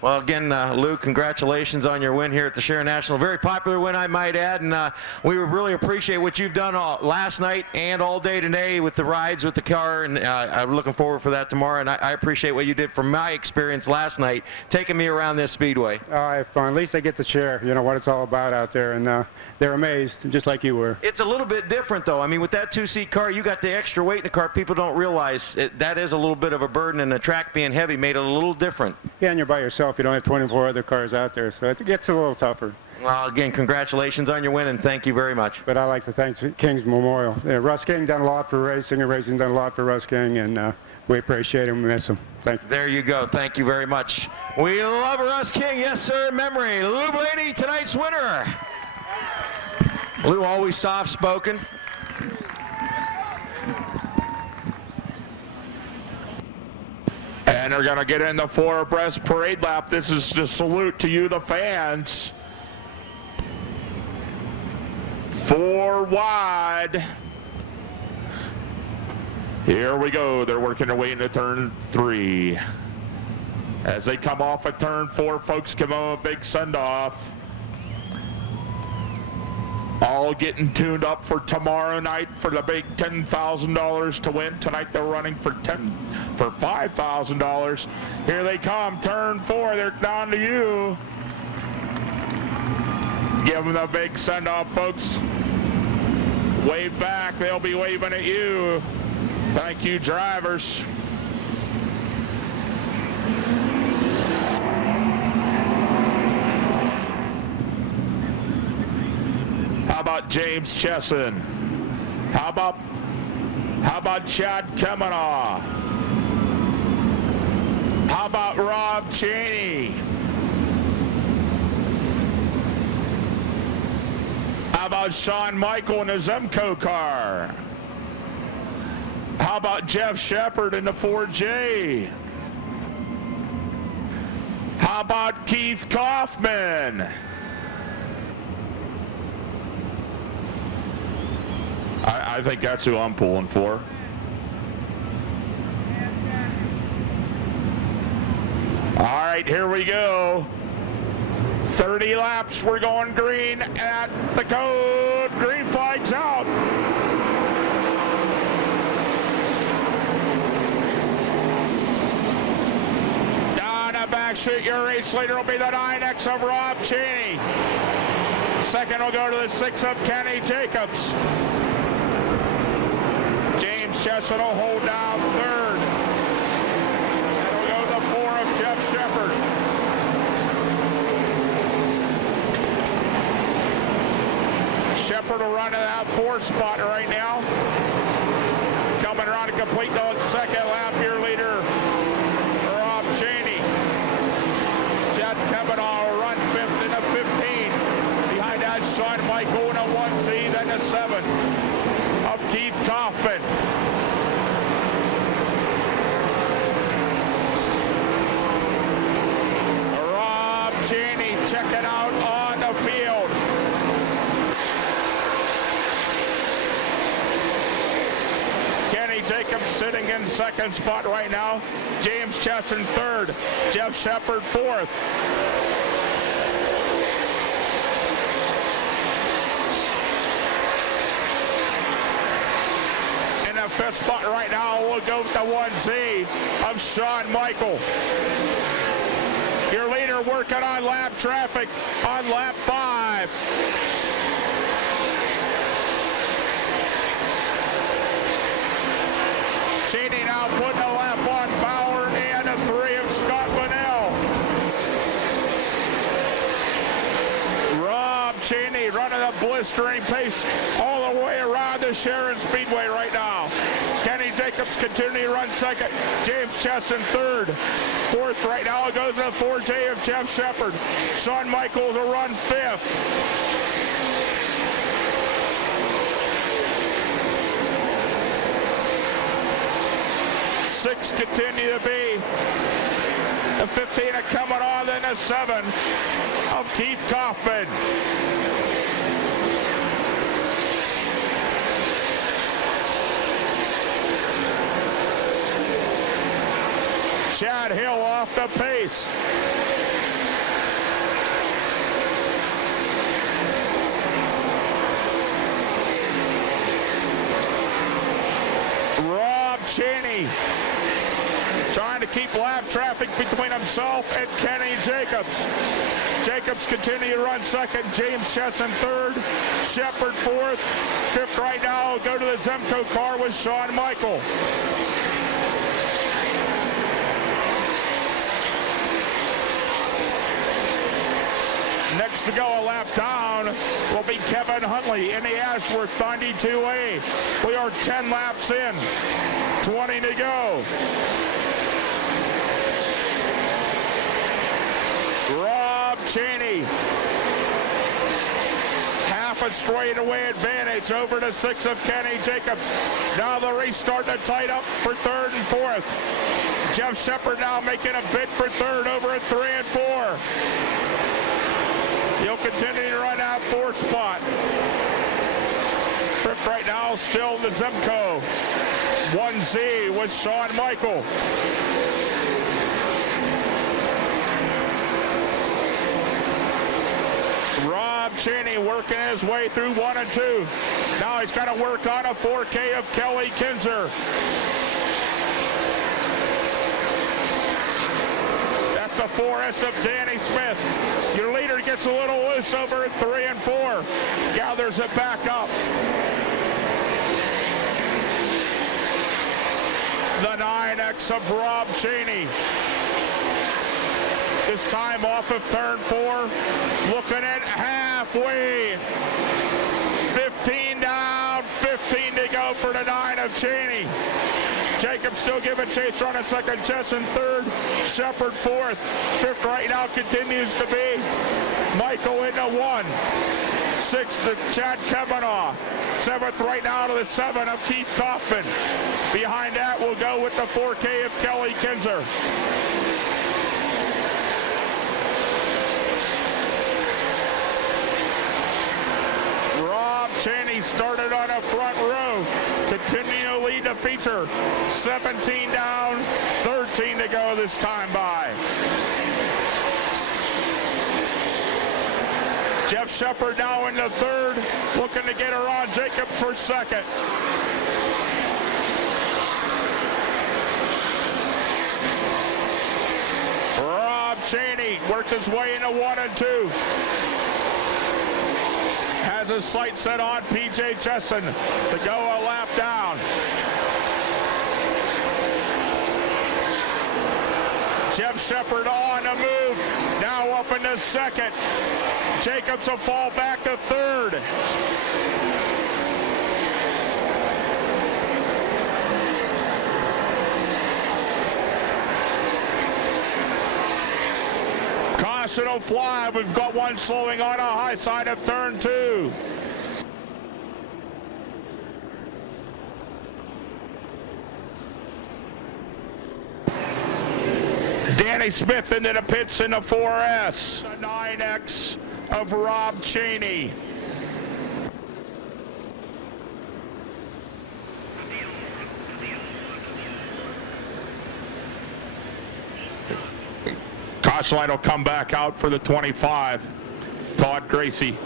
Well, again, Lou, congratulations on your win here at the Sharon National. Very popular win, I might add, and we really appreciate what you've done last night and all day today with the rides with the car, and I'm looking forward for that tomorrow, and I appreciate what you did from my experience last night, taking me around this speedway. Oh, I had fun. At least I get to share, what it's all about out there, and they're amazed, just like you were. It's a little bit different, though. I mean, with that two-seat car, you got the extra weight in the car. People don't realize that is a little bit of a burden, and the track being heavy made it a little different. Yeah, and you're by yourself. You don't have 24 other cars out there, so it gets a little tougher. Well, again, congratulations on your win, and thank you very much. But I like to thank King's Memorial. Russ King done a lot for racing, and racing done a lot for Russ King, and we appreciate him and miss him. Thank you. There you go. Thank you very much. We love Russ King. Yes, sir. Memory. Lou Blaney, tonight's winner. Lou, always soft-spoken. And they're going to get in the 4 abreast parade lap. This is the salute to you, the fans. 4 wide. Here we go. They're working their way into turn 3. As they come off of turn 4, folks, give them a big send-off. All getting tuned up for tomorrow night for the big $10,000 to win. Tonight they're running for $5,000. Here they come, turn 4. They're down to you. Give them a big send-off, folks. Wave back. They'll be waving at you. Thank you, drivers. How about James Chesson? How about Chad Kemanaugh? How about Rob Cheney? How about Shawn Michael in the Zemco car? How about Jeff Shepard in the 4J? How about Keith Kaufman? I think that's who I'm pulling for. All right, here we go. 30 laps, we're going green at the code. Green flag's out. Down the back chute, your race leader will be the 9X of Rob Cheney. Second will go to the 6 of Kenny Jacobs. James Chesson will hold down third. That'll go to the 4 of Jeff Shepard. Shepard will run to that 4 spot right now. Coming around to complete the second lap, your leader, Rob Cheney. Chad Kemanaugh will run 5th in a 15. Behind that, Shawn Michael in a 1Z, then a 7 of Keith Kaufman. Rob Cheney checking out on the field. Kenny Jacobs sitting in second spot right now. James Chesson third. Jeff Shepard 4th. In the 5th spot right now, we'll go with the 1Z of Shawn Michael. Your leader working on lap traffic on lap 5. Cheney now putting a lap on Bauer and a 3 of Scott Bunnell. Rob Cheney running a blistering pace all the way around the Sharon Speedway right now. Kenny Jacobs continuing to run second. James Chesson third. 4th right now goes to the 4J of Jeff Shepard. Shawn Michaels will run 5th. 6 continue to be The 15 coming on, then the 7 of Keith Kaufman. Chad Hill off the pace. Rob Cheney trying to keep lap traffic between himself and Kenny Jacobs. Jacobs continue to run second. James Chesson third. Shepard fourth. Fifth right now will go to the Zemco car with Shawn Michael. Next to go a lap down will be Kevin Huntley in the Ashworth 92A. We are 10 laps in, 20 to go. Rob Cheney, half a straightaway advantage over the 6 of Kenny Jacobs. Now the race starting to tight up for third and fourth. Jeff Shepard now making a bid for third over at 3 and 4. He'll continue to run out fourth spot. Fifth right now still the Zemco 1Z with Shawn Michael. Rob Cheney working his way through 1 and 2. Now he's got to work on a 4K of Kelly Kinzer. That's the 4S of Danny Smith. Your leader gets a little loose over at 3 and 4. Gathers it back up. The 9X of Rob Cheney. This time off of turn 4. Looking at halfway. 15 down, 15 to go for the 9 of Cheney. Jacob still giving chase on a second, Chesson third, Shepard fourth. Fifth right now continues to be Michael into 1. Sixth to Chad Kavanaugh. Seventh right now to the 7 of Keith Kaufman. Behind that we'll go with the 4K of Kelly Kinzer. Rob Cheney started on a front row. Continue to lead the feature. 17 down, 13 to go this time by. Jeff Shepard now in the third, looking to get her on Jacob for second. Rob Cheney works his way into 1 and 2. Has his sight set on PJ Chesson to go a lap down. Jeff Shepard on the move. Now up into second. Jacobs will fall back to third. Caution will fly. We've got one slowing on a high side of turn 2. Danny Smith into the pits in the 4S. The 9X of Rob Cheney. Caution light will come back out for the 25. Todd Gracie.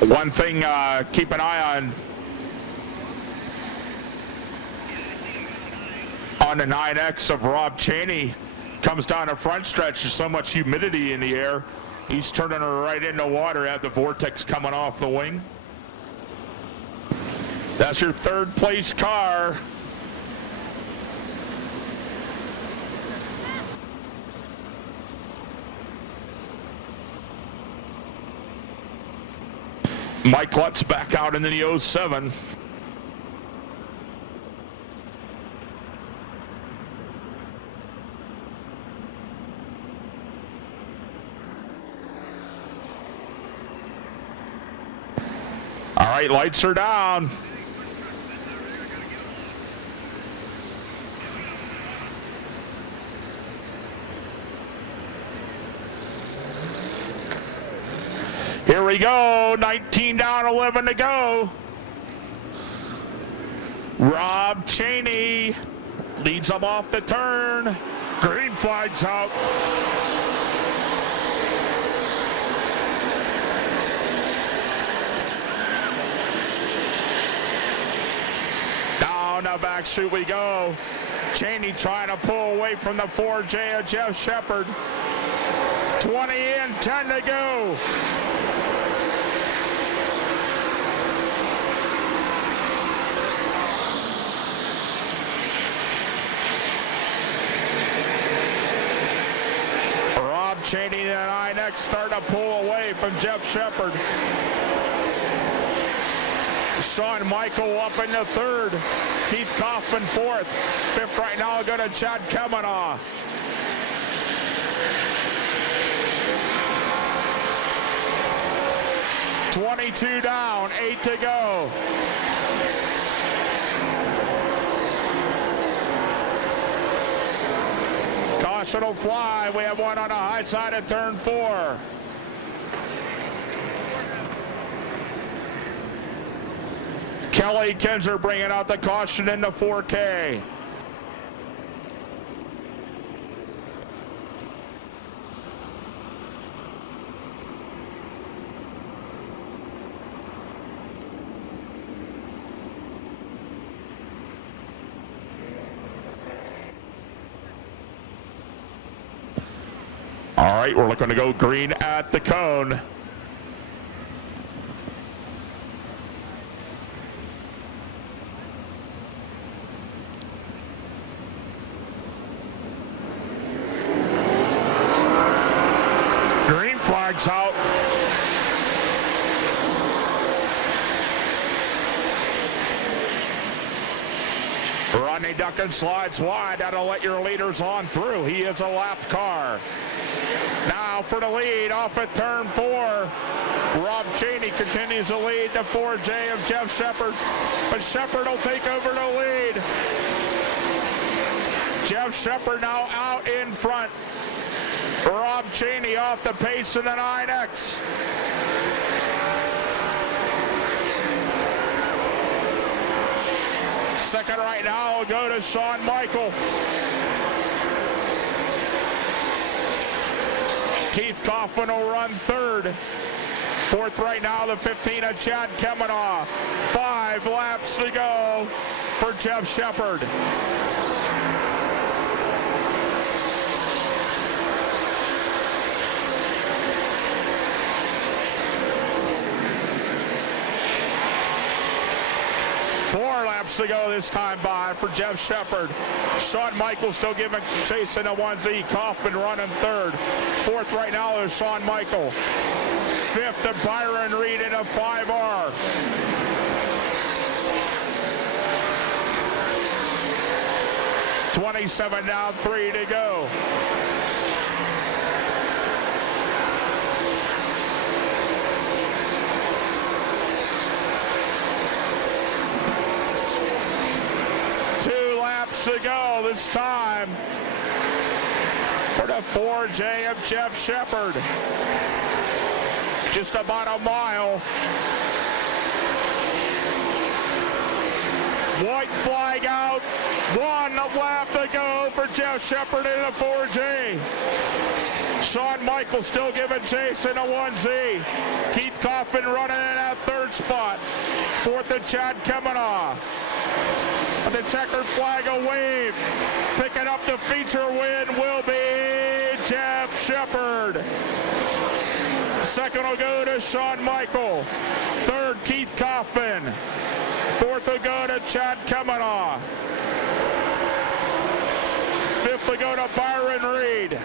One thing, keep an eye on the 9X of Rob Cheney. Comes down a front stretch. There's so much humidity in the air. He's turning her right into water at the vortex coming off the wing. That's your third place car. Mike Lutz back out into the 07. All right, lights are down. Here we go, 19 down, 11 to go. Rob Cheney leads them off the turn. Green flag's out. Down the back chute we go. Cheney trying to pull away from the 4J of Jeff Shepard. 20 in, 10 to go. Rob Cheney and INX start to pull away from Jeff Shepard. Shawn Michael up in the third. Keith Kaufman fourth. Fifth right now will go to Chad Kavanaugh. $22 down, 8 to go. Caution will fly. We have one on the high side of turn 4. Kelly Kinzer bringing out the caution into 4K. All right, we're looking to go green at the cone. Green flag's out. Rodney Duncan slides wide. That'll let your leaders on through. He is a lapped car. Now for the lead off at turn 4. Rob Cheney continues to lead the 4J of Jeff Shepard, but Shepard will take over the lead. Jeff Shepard now out in front. Rob Cheney off the pace of the 9X. Second right now will go to Shawn Michael. Keith Kaufman will run third. Fourth right now, the 15 of Chad Kavanaugh. 5 laps to go for Jeff Shepard. To go this time by for Jeff Shepard. Shawn Michael still giving chase in a 1Z. Kaufman running third. Fourth right now is Shawn Michael. Fifth to Byron Reed in a 5R. $27 down, 3 to go. To go this time for the 4J of Jeff Shepard. Just about a mile. White flag out. 1 lap to go for Jeff Shepard in a 4J. Shawn Michael still giving chase in a 1Z. Keith Kaufman running in that third spot. Fourth to Chad Kavanaugh. The checkered flag a wave. Picking up the feature win will be Jeff Shepard. Second will go to Shawn Michael. Third, Keith Kaufman. Fourth will go to Chad Kavanaugh. Fifth will go to Byron Reed.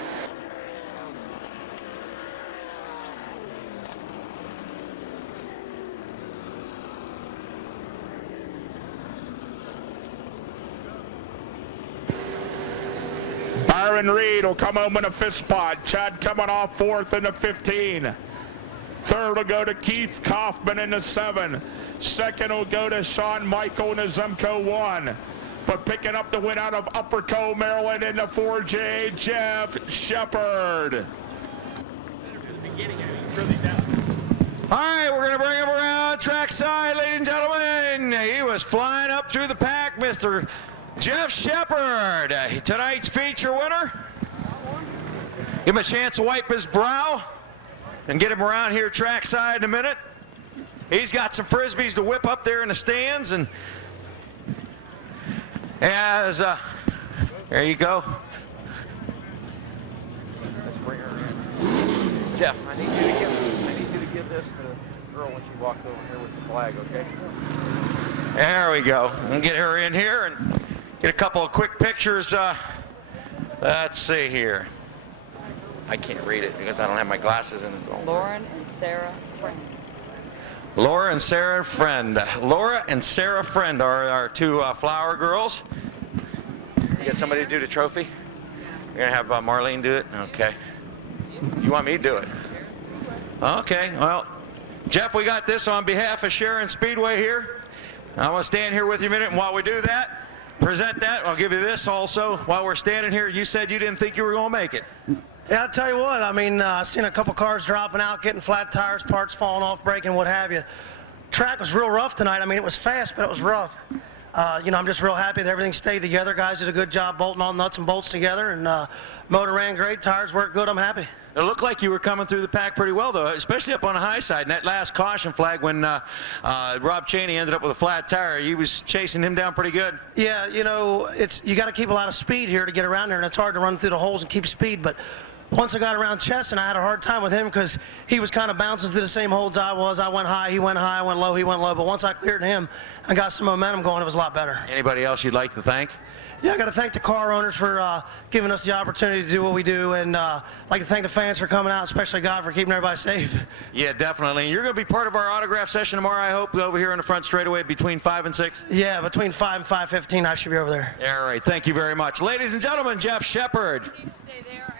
Byron Reed will come home in a 5th spot. Chad coming off 4th in the 15. Third will go to Keith Kaufman in the 7. Second will go to Sean Michael in the Zemco 1. But picking up the win out of Upper Cove, Maryland in the 4J, Jeff Shepard. All right, we're going to bring him around trackside, ladies and gentlemen. He was flying up through the pack, Mr. Jeff Shepard, tonight's feature winner. Give him a chance to wipe his brow and get him around here trackside in a minute. He's got some Frisbees to whip up there in the stands. And as, there you go. Let's bring her in. Jeff, I need you to give this to the girl when she walks over here with the flag, okay? There we go. We'll get her in here and get a couple of quick pictures. Let's see here. I can't read it because I don't have my glasses in. Lauren and Sarah Friend. Laura and Sarah Friend. Laura and Sarah Friend are our two flower girls. You get somebody to do the trophy? You're going to have Marlene do it? Okay. You want me to do it? Okay, well, Jeff, we got this on behalf of Sharon Speedway here. I want to stand here with you a minute, and while we do that, present that. I'll give you this also. While we're standing here, you said you didn't think you were going to make it. Yeah, I'll tell you what, I mean, I've seen a couple cars dropping out, getting flat tires, parts falling off, breaking, what have you. Track was real rough tonight. I mean, it was fast, but it was rough. You know, I'm just real happy that everything stayed together. Guys did a good job bolting all nuts and bolts together, and motor ran great, tires worked good. I'm happy. It looked like you were coming through the pack pretty well, though, especially up on the high side. And that last caution flag when Rob Cheney ended up with a flat tire, he was chasing him down pretty good. Yeah, you know, you got to keep a lot of speed here to get around there, and it's hard to run through the holes and keep speed. But once I got around Chesson, I had a hard time with him because he was kind of bouncing through the same holds I was. I went high, he went high, I went low, he went low. But once I cleared him and got some momentum going, it was a lot better. Anybody else you'd like to thank? Yeah, I got to thank the car owners for giving us the opportunity to do what we do, and I'd like to thank the fans for coming out, especially God for keeping everybody safe. Yeah, definitely. You're going to be part of our autograph session tomorrow, I hope, over here in the front straightaway between 5 and 6? Yeah, between 5 and 5:15, I should be over there. All right, thank you very much. Ladies and gentlemen, Jeff Shepard. Stay there.